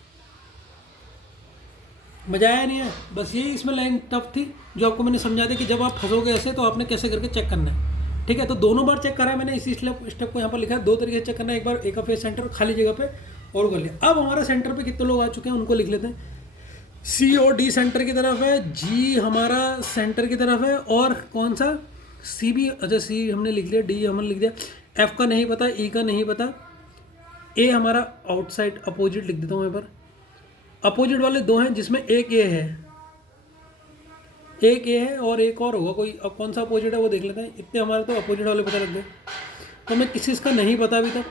मजा आया नहीं है, बस ये इसमें लाइन टफ थी, जो आपको मैंने समझा दी कि जब आप फंसोगे ऐसे तो आपने कैसे करके चेक करना है, ठीक है। तो दोनों बार चेक करा है मैंने, इसी स्टेप को यहाँ पर लिखा है, 2 तरीके से चेक करना है, एक बार ए का फेस सेंटर खाली जगह पे और कर लिया। अब हमारा सेंटर पे कितने लोग आ चुके हैं उनको लिख लेते हैं। सी और डी सेंटर की तरफ है, जी हमारा सेंटर की तरफ है, और कौन सा, सी भी, अच्छा सी हमने लिख लिया, डी हमने लिख दिया, एफ का नहीं पता, ई का नहीं पता, ए हमारा आउटसाइड अपोजिट लिख देता हूँ मैं पर। अपोजिट वाले 2 हैं जिसमें एक ए है, एक ए है और एक और होगा कोई, अब कौन सा अपोजिट है वो देख लेते हैं। इतने हमारे तो अपोजिट वाले पता लग गए। तो मैं किसी इसका नहीं पता अभी तक,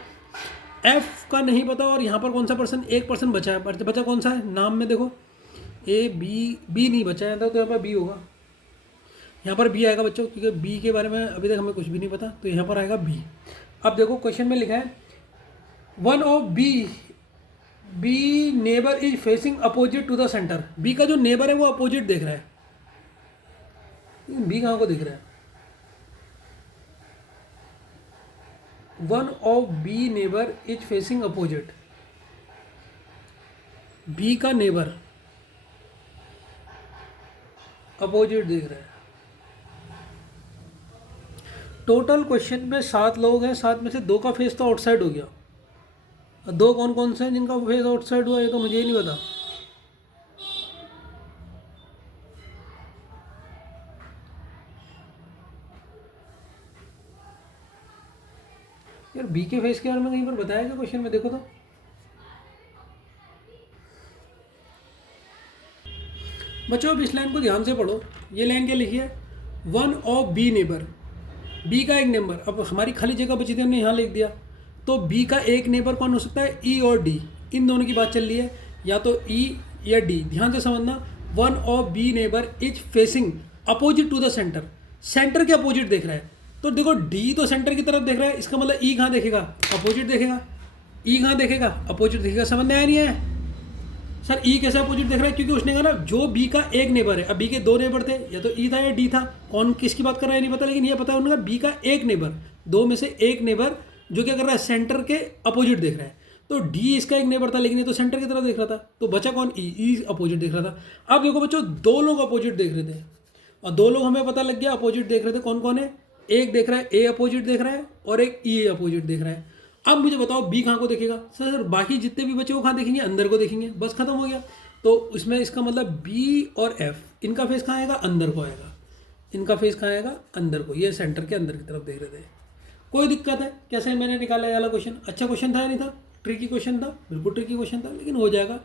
एफ का नहीं पता, और यहाँ पर कौन सा पर्सन, एक पर्सन बचा है, बचा कौन सा है, नाम में देखो ए बी नहीं बचा है, तो यहाँ पर बी होगा, यहाँ पर बी आएगा बच्चों, क्योंकि बी के बारे में अभी तक हमें कुछ भी नहीं पता, तो यहाँ पर आएगा बी। अब देखो क्वेश्चन में लिखा है, one of B neighbour is facing opposite to the centre. B का जो नेबर है वो अपोजिट देख रहा है, बी कहाँ को देख रहा है, one of B neighbour is facing opposite, B का नेबर अपोजिट देख रहा है। टोटल क्वेश्चन में 7 लोग हैं, 7 में से 2 का फेस तो आउटसाइड हो गया। और 2 कौन कौन से हैं जिनका फेस आउटसाइड हुआ, ये तो मुझे ही नहीं पता। यार बी के फेस के बारे में कहीं पर बताया क्या क्वेश्चन में, देखो तो। बच्चों अब इस लाइन को ध्यान से पढ़ो। ये लाइन क्या लिखी है, one of B neighbour, B का एक नेबर। अब हमारी खाली जगह बची थी, हमने यहाँ लिख दिया। तो बी का एक नेबर कौन हो सकता है, ई और डी, इन दोनों की बात चल रही है, या तो ई या डी। ध्यान से समझना, one of B neighbour is facing opposite to the centre, centre के अपोजिट देख रहा है। तो देखो डी तो सेंटर की तरफ देख रहा है, इसका मतलब ई कहाँ देखेगा, अपोजिट देखेगा। ई कहाँ देखेगा, अपोजिट देखेगा। समझ में आया नहीं है सर, ई कैसे अपोजिट देख रहा है, क्योंकि उसने कहा ना जो बी का एक नेबर है। अब बी के 2 नेबर थे, या तो ई था या डी था, कौन किसकी बात कर रहा है नहीं पता, लेकिन ये पता है उन्होंने कहा बी का एक नेबर, 2 में से एक नेबर जो क्या कर रहा है, सेंटर के अपोजिट देख रहा है। तो डी इसका एक नेबर था, लेकिन ये तो सेंटर की तरफ देख रहा था, तो बचा कौन, ई अपोजिट देख रहा था। अब देखो बच्चों, 2 लोग अपोजिट देख रहे थे, और 2 लोग हमें पता लग गया अपोजिट देख रहे थे। कौन कौन है, एक देख रहा है ए अपोजिट देख रहा है, और एक ई अपोजिट देख रहा है। अब मुझे बताओ बी कहाँ को देखेगा सर, बाकी जितने भी बच्चे वो कहाँ देखेंगे, अंदर को देखेंगे, बस खत्म हो गया। तो इसमें इसका मतलब बी और एफ, इनका फेस कहाँ आएगा, अंदर को आएगा, इनका फेस कहाँ आएगा, अंदर को। ये सेंटर के अंदर की तरफ देख रहे थे। कोई दिक्कत है, कैसे मैंने निकाला ये वाला क्वेश्चन, अच्छा क्वेश्चन था या नहीं था, ट्रिकी क्वेश्चन था, बिल्कुल ट्रिकी क्वेश्चन था, लेकिन हो जाएगा।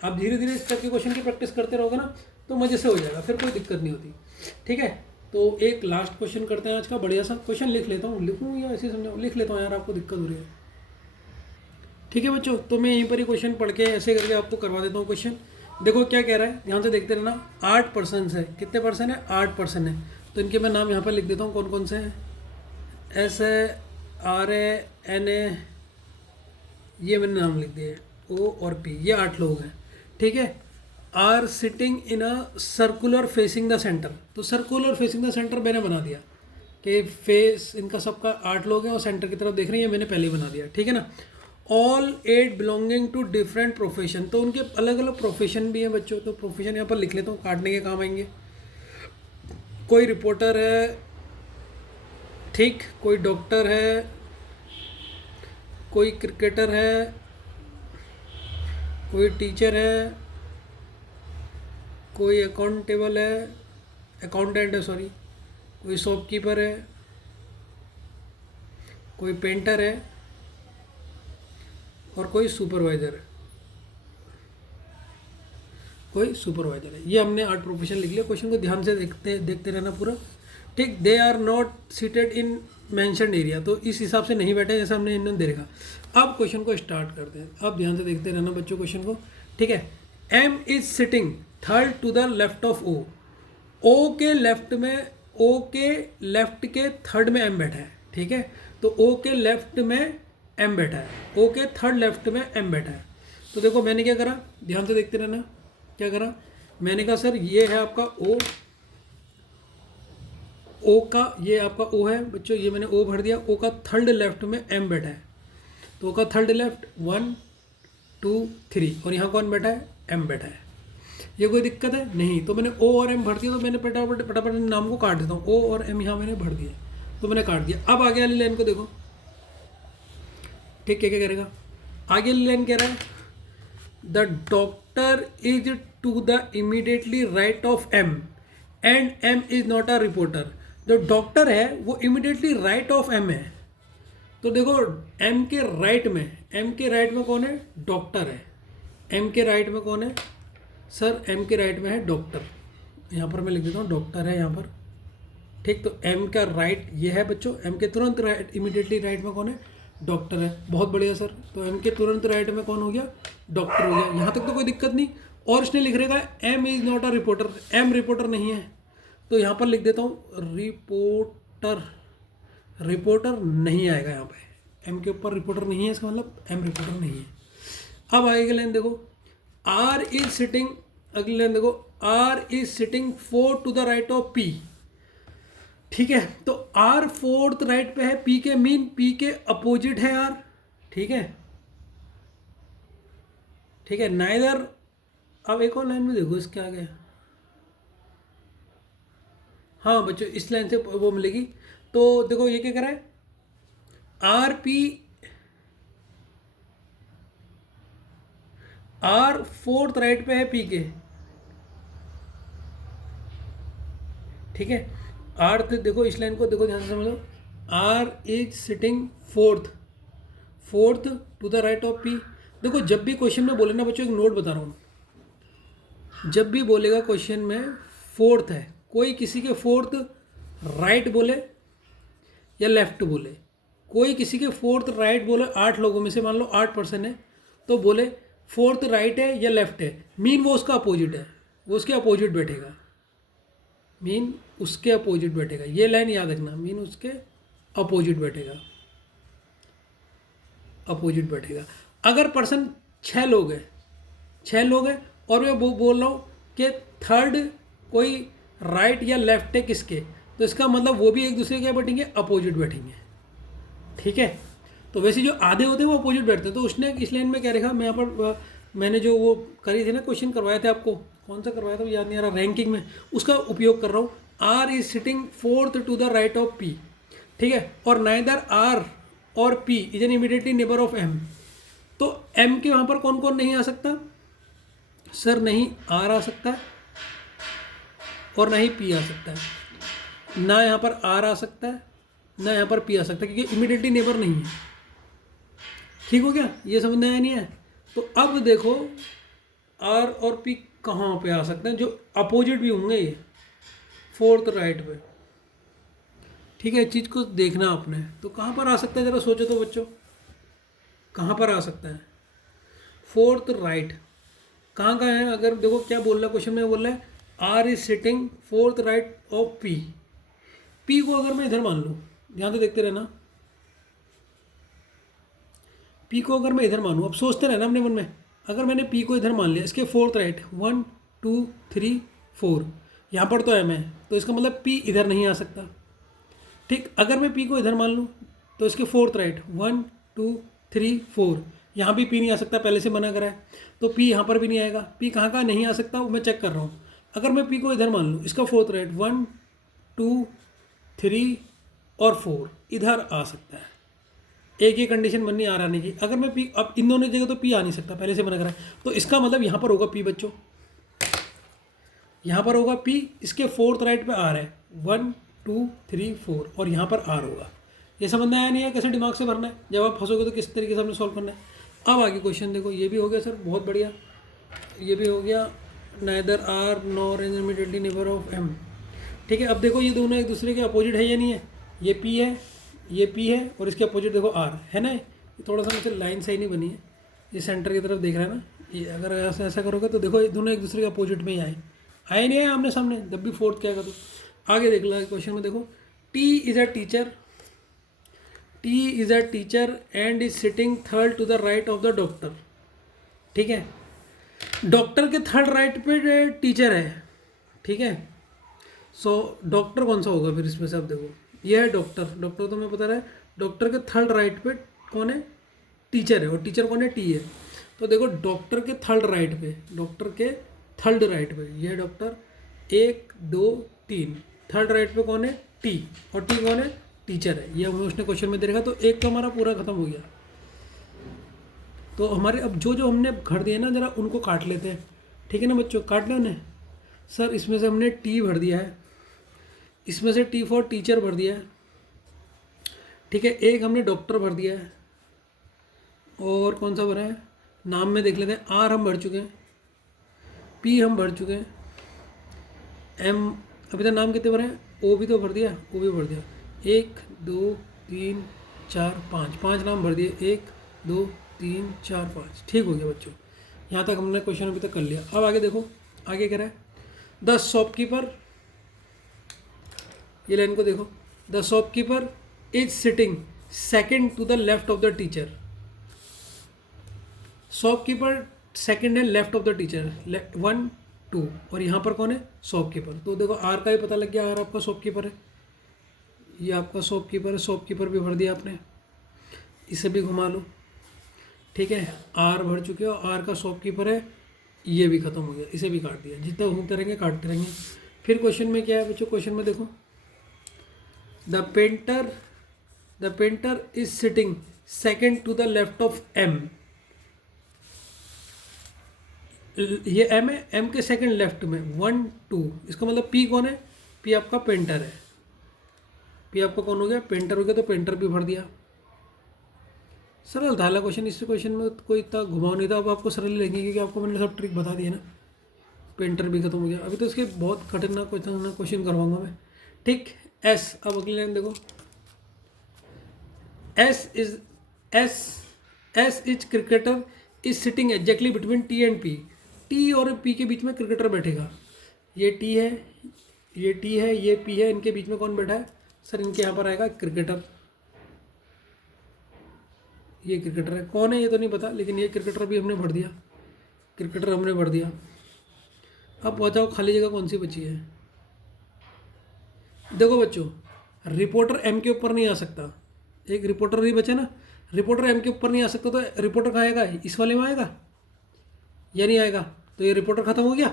आप धीरे धीरे इस तरह के क्वेश्चन की प्रैक्टिस करते रहोगे ना, तो मज़े से हो जाएगा, फिर कोई दिक्कत नहीं होती। ठीक है, तो एक लास्ट क्वेश्चन करते हैं आज का। बढ़िया सा क्वेश्चन लिख लेता हूँ, लिखूँ या ऐसे समझाऊँ, लिख लेता हूँ यार, आपको दिक्कत हो रही है। ठीक है बच्चों, तो मैं यहीं पर ही क्वेश्चन पढ़ के ऐसे करके आपको करवा देता हूँ क्वेश्चन। देखो क्या कह रहा है, ध्यान से देखते रहना। 8 पर्सन है, कितने पर्सन है, 8 पर्सन है। तो इनके मैं नाम यहाँ पर लिख देता हूँ, कौन कौन से हैं। एस है, आर है, एन है, ये मैंने नाम लिख दिए, ओ और पी, ये 8 लोग हैं। ठीक है, are sitting in a circular facing the centre. तो सर्कुलर फेसिंग द सेंटर मैंने बना दिया कि फेस इनका सबका 8 लोग हैं और सेंटर की तरफ देख रहे हैं, ये मैंने पहले ही बना दिया। ठीक है ना। All 8 belonging to different profession, तो उनके अलग अलग प्रोफेशन भी हैं बच्चों। तो प्रोफेशन यहाँ पर लिख लेता हूँ, काटने के काम आएंगे। कोई रिपोर्टर है, ठीक, कोई डॉक्टर है, कोई क्रिकेटर है, कोई टीचर है, कोई अकाउंटेबल है, अकाउंटेंट है सॉरी, कोई शॉपकीपर है, कोई पेंटर है, और कोई सुपरवाइज़र है, कोई सुपरवाइज़र है। ये हमने 8 प्रोफेशन लिख लिया। क्वेश्चन को ध्यान से देखते रहना पूरा। ठीक, they are not seated in mentioned area, तो इस हिसाब से नहीं बैठे जैसा हमने इन्होंने देखा। अब क्वेश्चन को स्टार्ट करते हैं, अब ध्यान से देखते रहना बच्चों क्वेश्चन को। ठीक है, M is sitting third to the left of O, O के लेफ्ट में, ओ के लेफ्ट के थर्ड में एम बैठा है। ठीक है, तो ओ के लेफ्ट में एम बैठा है, ओ के थर्ड लेफ्ट में एम बैठा है। तो देखो मैंने क्या करा, ध्यान से देखते रहना, क्या करा मैंने कहा सर ये है आपका ओ, ओ का ये आपका ओ है बच्चों, ये मैंने ओ भर दिया। ओ का थर्ड लेफ्ट में एम बैठा है, तो ओ का थर्ड लेफ्ट 1 2 3, और यहाँ कौन बैठा है, एम बैठा है। ये कोई दिक्कत है नहीं, तो मैंने ओ और एम भर दिया। तो मैंने फटाफट नाम को काट देता हूँ, ओ और एम यहाँ मैंने भर दिया, तो मैंने काट दिया। अब आगे वाली लाइन को देखो, ठीक, क्या क्या करेगा, आगे वाली लाइन कह रहा है the doctor is to the immediately right of M and M is not a reporter. जो डॉक्टर है वो इमीडिएटली राइट ऑफ एम है। तो देखो एम के राइट में, एम के राइट में कौन है, डॉक्टर है। एम के राइट में कौन है सर, एम के राइट में है डॉक्टर। यहाँ पर मैं लिख देता हूँ डॉक्टर है यहाँ पर। ठीक, तो एम का राइट ये है बच्चों, एम के तुरंत राइट, इमीडिएटली राइट में कौन है, डॉक्टर है। बहुत बढ़िया सर, तो एम के तुरंत राइट में कौन हो गया, डॉक्टर हो गया। यहाँ तक तो कोई दिक्कत नहीं। और इसने लिख रहेगा M is not a reporter, M reporter नहीं है। तो यहाँ पर लिख देता हूँ रिपोर्टर, रिपोर्टर नहीं आएगा यहाँ पे, एम के ऊपर रिपोर्टर नहीं है, इसका मतलब एम रिपोर्टर नहीं है। अब आगे लाइन देखो, आर इज सिटिंग, अगली लाइन देखो, R is sitting 4 to the right of P. ठीक है, तो आर 4th राइट पे है पी के, मीन पी के अपोजिट है आर। ठीक है, ठीक है, नाइदर। अब एक और लाइन में देखो इसके आगे, हाँ बच्चों इस लाइन से वो मिलेगी, तो देखो ये क्या कह रहा है, R P R fourth right पे है पी के, ठीक है। आर देखो इस लाइन को देखो ध्यान से समझो, R is sitting fourth to the right of P. देखो जब भी क्वेश्चन में बोले ना बच्चों, एक नोट बता रहा हूँ, जब भी बोलेगा क्वेश्चन में फोर्थ है, कोई किसी के फोर्थ राइट बोले या लेफ्ट बोले, कोई किसी के फोर्थ राइट बोले, 8 लोगों में से मान लो 8 पर्सन है, तो बोले फोर्थ राइट है या लेफ्ट है, मीन वो उसका अपोजिट है, वो उसके अपोजिट बैठेगा, मीन उसके अपोजिट बैठेगा। ये लाइन याद रखना, मीन उसके अपोजिट बैठेगा, अपोजिट बैठेगा। अगर पर्सन 6 लोग है, 6 लोग हैं और मैं वो बोल रहा हूँ कि थर्ड कोई राइट या लेफ्ट है किसके, तो इसका मतलब वो भी एक दूसरे के क्या बैठेंगे, अपोजिट बैठेंगे, ठीक है। तो वैसे जो आधे होते हैं वो अपोजिट बैठते हैं। तो उसने इस लाइन में क्या लिखा, मैं यहाँ पर मैंने जो वो करी थी ना, क्वेश्चन करवाए थे आपको, कौन सा करवाया था वो याद नहीं आ रहा, रैंकिंग में, उसका उपयोग कर रहा हूँ। R is sitting fourth to the right of P, ठीक है, और नाइदर आर और P is an immediately neighbour of M. तो एम के वहाँ पर कौन कौन नहीं आ सकता सर, नहीं आर आ सकता है और ना ही पी आ सकता है, ना यहाँ पर आर आ सकता है ना यहाँ पर पी आ सकता है, क्योंकि इमीडिएटली नेबर नहीं है। ठीक हो गया, ये समझ में आया नहीं है। तो अब देखो आर और पी कहाँ पे आ सकते हैं, जो अपोजिट भी होंगे ये फोर्थ राइट पे, ठीक है। इस चीज़ को देखना आपने, तो कहाँ पर आ सकता है ज़रा सोचो तो बच्चों, कहाँ पर आ सकता है फोर्थ राइट, कहाँ कहाँ है। अगर देखो क्या बोल रहा है क्वेश्चन में, बोल रहा है R is sitting fourth right of P. P को अगर मैं इधर मान लूँ, ध्यान से देखते रहना, पी को अगर मैं इधर मानूँ, अब सोचते रहना अपने मन में, अगर मैंने पी को इधर मान लिया, इसके फोर्थ राइट 1 2 3 4, यहाँ पर तो एम है, तो इसका मतलब पी इधर नहीं आ सकता, ठीक। अगर मैं पी को इधर मान लूँ तो इसके फोर्थ राइट 1 2 3 4, यहाँ भी पी नहीं आ सकता, पहले से मना करा है, तो पी यहाँ पर भी नहीं आएगा। पी कहाँ कहाँ नहीं आ सकता वो मैं चेक कर रहा हूँ। अगर मैं पी को इधर मान लूँ, इसका फोर्थ राइट 1 2 3 और 4 इधर आ सकता है, एक ही कंडीशन बननी आ रहा नहीं की। अगर मैं पी, अब इन दोनों जगह तो पी आ नहीं सकता, पहले से मना करा है, तो इसका मतलब यहाँ पर होगा पी बच्चों, यहाँ पर होगा पी, इसके फोर्थ राइट पे आर है 1 2 3 4, और यहाँ पर आर होगा। ये समझ में आया नहीं है कैसे दिमाग से भरना है, जब आप फंसोगे तो किस तरीके से हमने सॉल्व करना है। अब आगे क्वेश्चन देखो, ये भी हो गया सर, बहुत बढ़िया, ये भी हो गया, neither R nor immediately neighbour of M, ठीक है। अब देखो ये दोनों एक दूसरे के अपोजिट है या नहीं है, ये पी है, ये पी है, और इसके अपोजिट देखो आर है ना। ये थोड़ा सा मुझसे लाइन सही नहीं बनी है, ये सेंटर की तरफ देख रहा है ना, ये अगर ऐसा करोगे तो देखो ये दोनों एक दूसरे के अपोजिट में ही आए नहीं है आमने सामने, जब भी फोर्थ क्या तो आगे देख लो क्वेश्चन में। देखो T is a teacher and is sitting third to the right of the doctor, ठीक है। डॉक्टर के थर्ड राइट पे टीचर है, ठीक है। सो डॉक्टर कौन सा होगा फिर इसमें से, आप देखो ये है डॉक्टर, डॉक्टर तो मैं बता रहा है, डॉक्टर के थर्ड राइट पे कौन है, टीचर है, और टीचर कौन है, टी है। तो देखो डॉक्टर के थर्ड राइट पे, डॉक्टर के थर्ड राइट पे ये डॉक्टर 1 2 3, थर्ड राइट पे कौन है, टी, और टी कौन है, टीचर है। ये हमें उसने क्वेश्चन में दे रखा, तो एक तो हमारा पूरा खत्म हो गया। तो हमारे अब जो जो हमने भर दिए ना, ज़रा उनको काट लेते हैं, ठीक है ना बच्चों, काट लो उन्हें। सर इसमें से हमने टी भर दिया है, इसमें से टी फॉर टीचर भर दिया है, ठीक है। एक हमने डॉक्टर भर दिया है, और कौन सा भरा है, नाम में देख लेते हैं, आर हम भर चुके हैं, पी हम भर चुके हैं, एम अभी तक नाम कितने भरे हैं, ओ भी तो भर दिया, ओ भी भर दिया, 1 2 3 4 5 नाम भर दिए, 1 2 3 4 5, ठीक हो गया बच्चों। यहाँ तक हमने क्वेश्चन अभी तक कर लिया। अब आगे देखो, आगे कह रहा है द शॉपकीपर, ये लाइन को देखो, the shopkeeper is sitting second to the left of the teacher. Shopkeeper second है लेफ्ट ऑफ द टीचर, 1 2, और यहाँ पर कौन है, शॉपकीपर। तो देखो आर का ही पता लग गया, आर आपका शॉपकीपर है, ये आपका शॉपकीपर है, शॉपकीपर भी भर दिया आपने, इसे भी घुमा लो, ठीक है। आर भर चुके हो, आर का शॉपकीपर है, ये भी खत्म हो गया, इसे भी काट दिया, जितना घूमते रहेंगे काटते रहेंगे। फिर क्वेश्चन में क्या है बच्चों, क्वेश्चन में देखो the painter is sitting second to the left of M. ये एम है, एम के सेकंड लेफ्ट में 1 2, इसका मतलब पी कौन है? पी आपका पेंटर है। पी आपका कौन हो गया? पेंटर हो गया, तो पेंटर भी भर दिया। सरल था हालांकि क्वेश्चन, इस क्वेश्चन में कोई इतना घुमाव नहीं था। अब आपको सरल लगेगी क्योंकि आपको मैंने सब ट्रिक बता दी है ना। पेंटर भी खत्म हो गया। अभी तो इसके बहुत कठिन ना क्वेश्चन करवाऊंगा मैं, ठीक। एस, अब अगली लाइन देखो। S is cricketer is sitting exactly between T and P. T और पी के बीच में क्रिकेटर बैठेगा। ये टी है, ये टी है, ये पी है, इनके बीच में कौन बैठा है? सर इनके यहाँ पर आएगा क्रिकेटर। ये क्रिकेटर है, कौन है ये तो नहीं पता, लेकिन ये क्रिकेटर भी हमने भर दिया। क्रिकेटर हमने भर दिया। अब बताओ खाली जगह कौन सी बची है? देखो बच्चों, रिपोर्टर एम के ऊपर नहीं आ सकता। एक रिपोर्टर ही बचे ना, रिपोर्टर एम के ऊपर नहीं आ सकता, तो रिपोर्टर कहाँ आएगा? इस वाले में आएगा या नहीं आएगा? तो ये रिपोर्टर खत्म हो गया।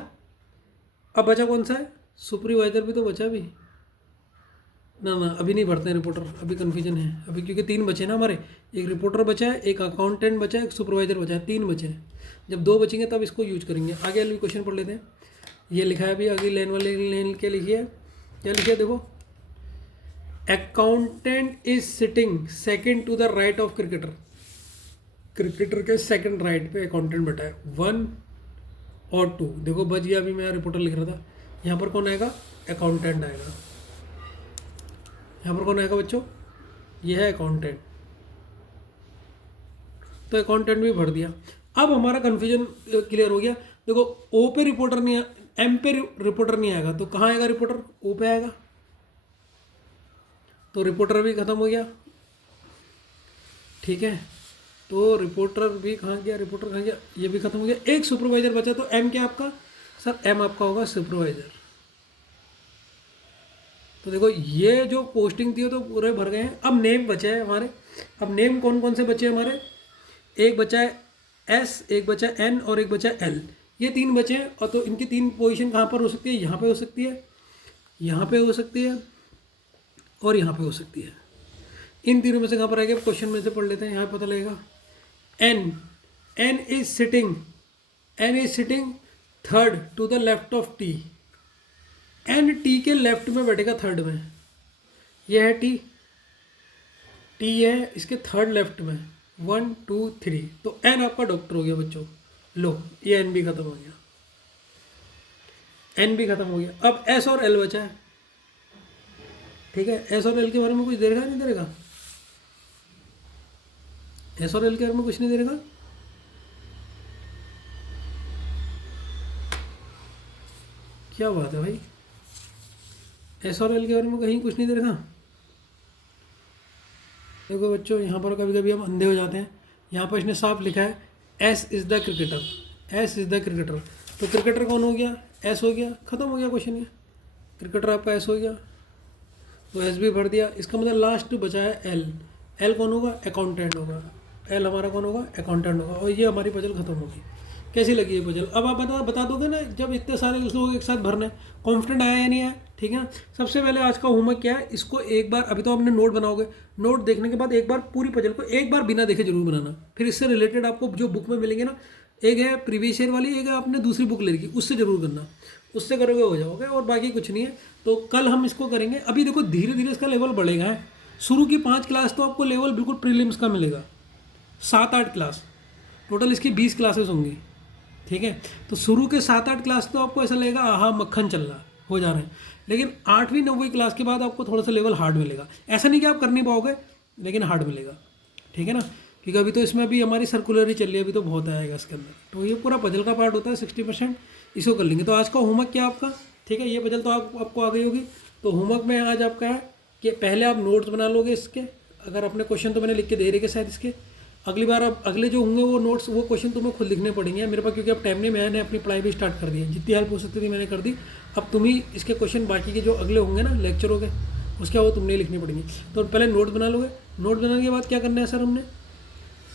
अब बचा कौन सा है? सुपरवाइजर भी तो बचा अभी ना। अभी नहीं भरते हैं रिपोर्टर, अभी कन्फ्यूजन है अभी, क्योंकि 3 बचे ना हमारे। एक रिपोर्टर बचा है, एक अकाउंटेंट बचा है, एक सुपरवाइजर बचा है, 3 बचे हैं। जब 2 बचेंगे तब इसको यूज करेंगे। आगे वाले क्वेश्चन पढ़ लेते हैं। ये लिखा है अभी अगली लाइन वाले लाइन क्या लिखी है? क्या लिखा है देखो। Accountant is sitting second to the right of cricketer. Cricketer के सेकेंड राइट पे अकाउंटेंट बैठा है। 1 और 2 देखो बच गया। अभी मैं रिपोर्टर लिख रहा था, यहाँ पर कौन आएगा? अकाउंटेंट आएगा। यहाँ पर कौन आएगा बच्चों? ये है अकाउंटेंट, तो अकाउंटेंट भी भर दिया। अब हमारा कन्फ्यूजन क्लियर हो गया। देखो ओ पे रिपोर्टर नहीं, एम पे रिपोर्टर नहीं आएगा, तो कहाँ आएगा रिपोर्टर? ओ पे आएगा। तो रिपोर्टर भी खत्म हो गया, ठीक है। तो रिपोर्टर भी कहाँ गया? रिपोर्टर कहाँ गया? ये भी खत्म हो गया। एक सुपरवाइजर बचा, तो एम क्या आपका? सर एम आपका होगा सुपरवाइजर। तो देखो ये जो पोस्टिंग थी वो तो पूरे भर गए हैं। अब नेम बचे हैं हमारे। अब नेम कौन कौन से बचे हैं हमारे? एक बचा है एस, एक बचा है एन और एक बचा है एल। ये 3 बचे हैं। और तो इनकी 3 पोजीशन कहाँ पर हो सकती है? यहाँ पे हो सकती है, यहाँ पे हो सकती है और यहाँ पे हो सकती है। इन तीनों में से कहाँ पर आएगा? क्वेश्चन में से पढ़ लेते हैं, यहाँ पता लगेगा। N is sitting third to the left of T. N T के लेफ्ट में बैठेगा, थर्ड में। यह है टी, टी है इसके थर्ड लेफ्ट में 1 2 3। तो एन आपका डॉक्टर हो गया बच्चों। लो ये एन भी खत्म हो गया, एन भी खत्म हो गया। अब एस और एल बचा है, ठीक है। एस और एल के बारे में कुछ देगा नहीं देगा? एस और एल के बारे में कुछ नहीं देगा? क्या बात है भाई, एस और एल के बारे में कहीं कुछ नहीं देगा? देखो बच्चों, यहाँ पर कभी कभी हम अंधे हो जाते हैं। यहाँ पर इसने साफ लिखा है S is the cricketer, S is the cricketer. तो क्रिकेटर कौन हो गया? एस हो गया, खत्म हो गया क्वेश्चन। ये क्रिकेटर आपका एस हो गया, तो एस भी भर दिया। इसका मतलब लास्ट बचा है एल। एल कौन होगा? अकाउंटेंट होगा। एल हमारा कौन होगा? अकाउंटेंट होगा। और ये हमारी पजल खत्म होगी। कैसी लगी ये पजल? अब आप बता दोगे ना, जब इतने सारे लोग एक साथ भरना है, कॉन्फिडेंट आया या नहीं आया? ठीक है। सबसे पहले आज का होमवर्क क्या है? इसको एक बार, अभी तो आपने नोट बनाओगे, नोट देखने के बाद एक बार पूरी पजल को एक बार बिना देखे जरूर बनाना। फिर इससे रिलेटेड आपको जो बुक में मिलेंगे ना, एक है प्रीवियस ईयर वाली, एक है आपने दूसरी बुक ले ली, उससे जरूर करना। उससे करोगे हो जाओगे, और बाकी कुछ नहीं है। तो कल हम इसको करेंगे। अभी देखो धीरे धीरे इसका लेवल बढ़ेगा है। शुरू की 5 क्लास तो आपको लेवल बिल्कुल प्रीलिम्स का मिलेगा, 7-8 क्लास, टोटल इसकी 20 क्लासेस होंगी, ठीक है। तो शुरू के 7-8 क्लास तो आपको ऐसा लगेगा आहा मक्खन चल रहा हो जा रहे हैं। लेकिन 8वीं 9वीं क्लास के बाद आपको थोड़ा सा लेवल हार्ड मिलेगा। ऐसा नहीं कि आप कर नहीं पाओगे, लेकिन हार्ड मिलेगा, ठीक है ना। क्योंकि अभी तो इसमें अभी हमारी सर्कुलर ही चल रही है, अभी तो बहुत आएगा इसके अंदर। तो ये पूरा पजल का पार्ट होता है, 60% इसको कर लेंगे। तो आज का होमवर्क क्या आपका, ठीक है, ये पजल तो आपको आ गई होगी। तो होमवर्क में आज आपका है कि पहले आप नोट्स बना लोगे इसके। अगर अपने क्वेश्चन तो मैंने लिख के दे रहे शायद इसके, अगली बार अब अगले जो होंगे वो नोट्स, वो क्वेश्चन तुम्हें खुद लिखने पड़ेंगे मेरे पास, क्योंकि अब टाइम नहीं, मैंने अपनी पढ़ाई भी स्टार्ट कर दी है। जितनी हेल्प हो सकती थी मैंने कर दी। अब तुम ही इसके क्वेश्चन बाकी के जो अगले होंगे ना लेक्चर हो गए, उसके वो तुमने लिखनी पड़ेंगी। तो पहले नोट बना लोगे। नोट बनाने के बाद क्या करना है सर हमने?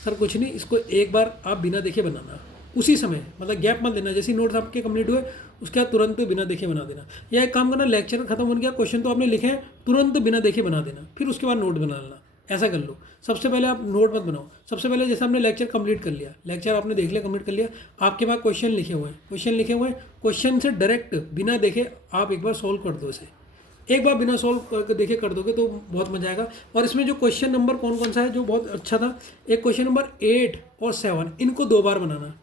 सर कुछ नहीं, इसको एक बार आप बिना देखे बनाना, उसी समय, मतलब गैप मत लेना। जैसे नोट्स आपके कंप्लीट हुए उसके बाद तुरंत बिना देखे बना देना, या एक काम करना, लेक्चर खत्म हो गया, क्वेश्चन तो आपने लिखे हैं, तुरंत बिना देखे बना देना, फिर उसके बाद नोट बना लेना। ऐसा कर लो। सबसे पहले आप नोट मत बनाओ। सबसे पहले जैसे आपने लेक्चर कंप्लीट कर लिया, लेक्चर आपने देख लिया, कंप्लीट कर लिया, आपके पास क्वेश्चन लिखे हुए हैं, क्वेश्चन से डायरेक्ट बिना देखे आप एक बार सोल्व कर दो इसे। एक बार बिना सोल्व करके देखे कर दोगे तो बहुत मजा आएगा। और इसमें जो क्वेश्चन नंबर कौन कौन सा है जो बहुत अच्छा था, एक क्वेश्चन नंबर 8 और 7, इनको 2 बार बनाना,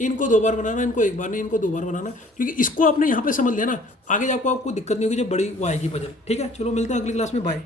इनको 2 बार बनाना, इनको एक बार नहीं, इनको 2 बार बनाना, क्योंकि इसको आपने यहाँ पे समझ लिया ना, आगे जाकर आपको दिक्कत नहीं होगी जब बड़ी वो आएगी पजल। ठीक है, चलो मिलते हैं अगली क्लास में, बाय।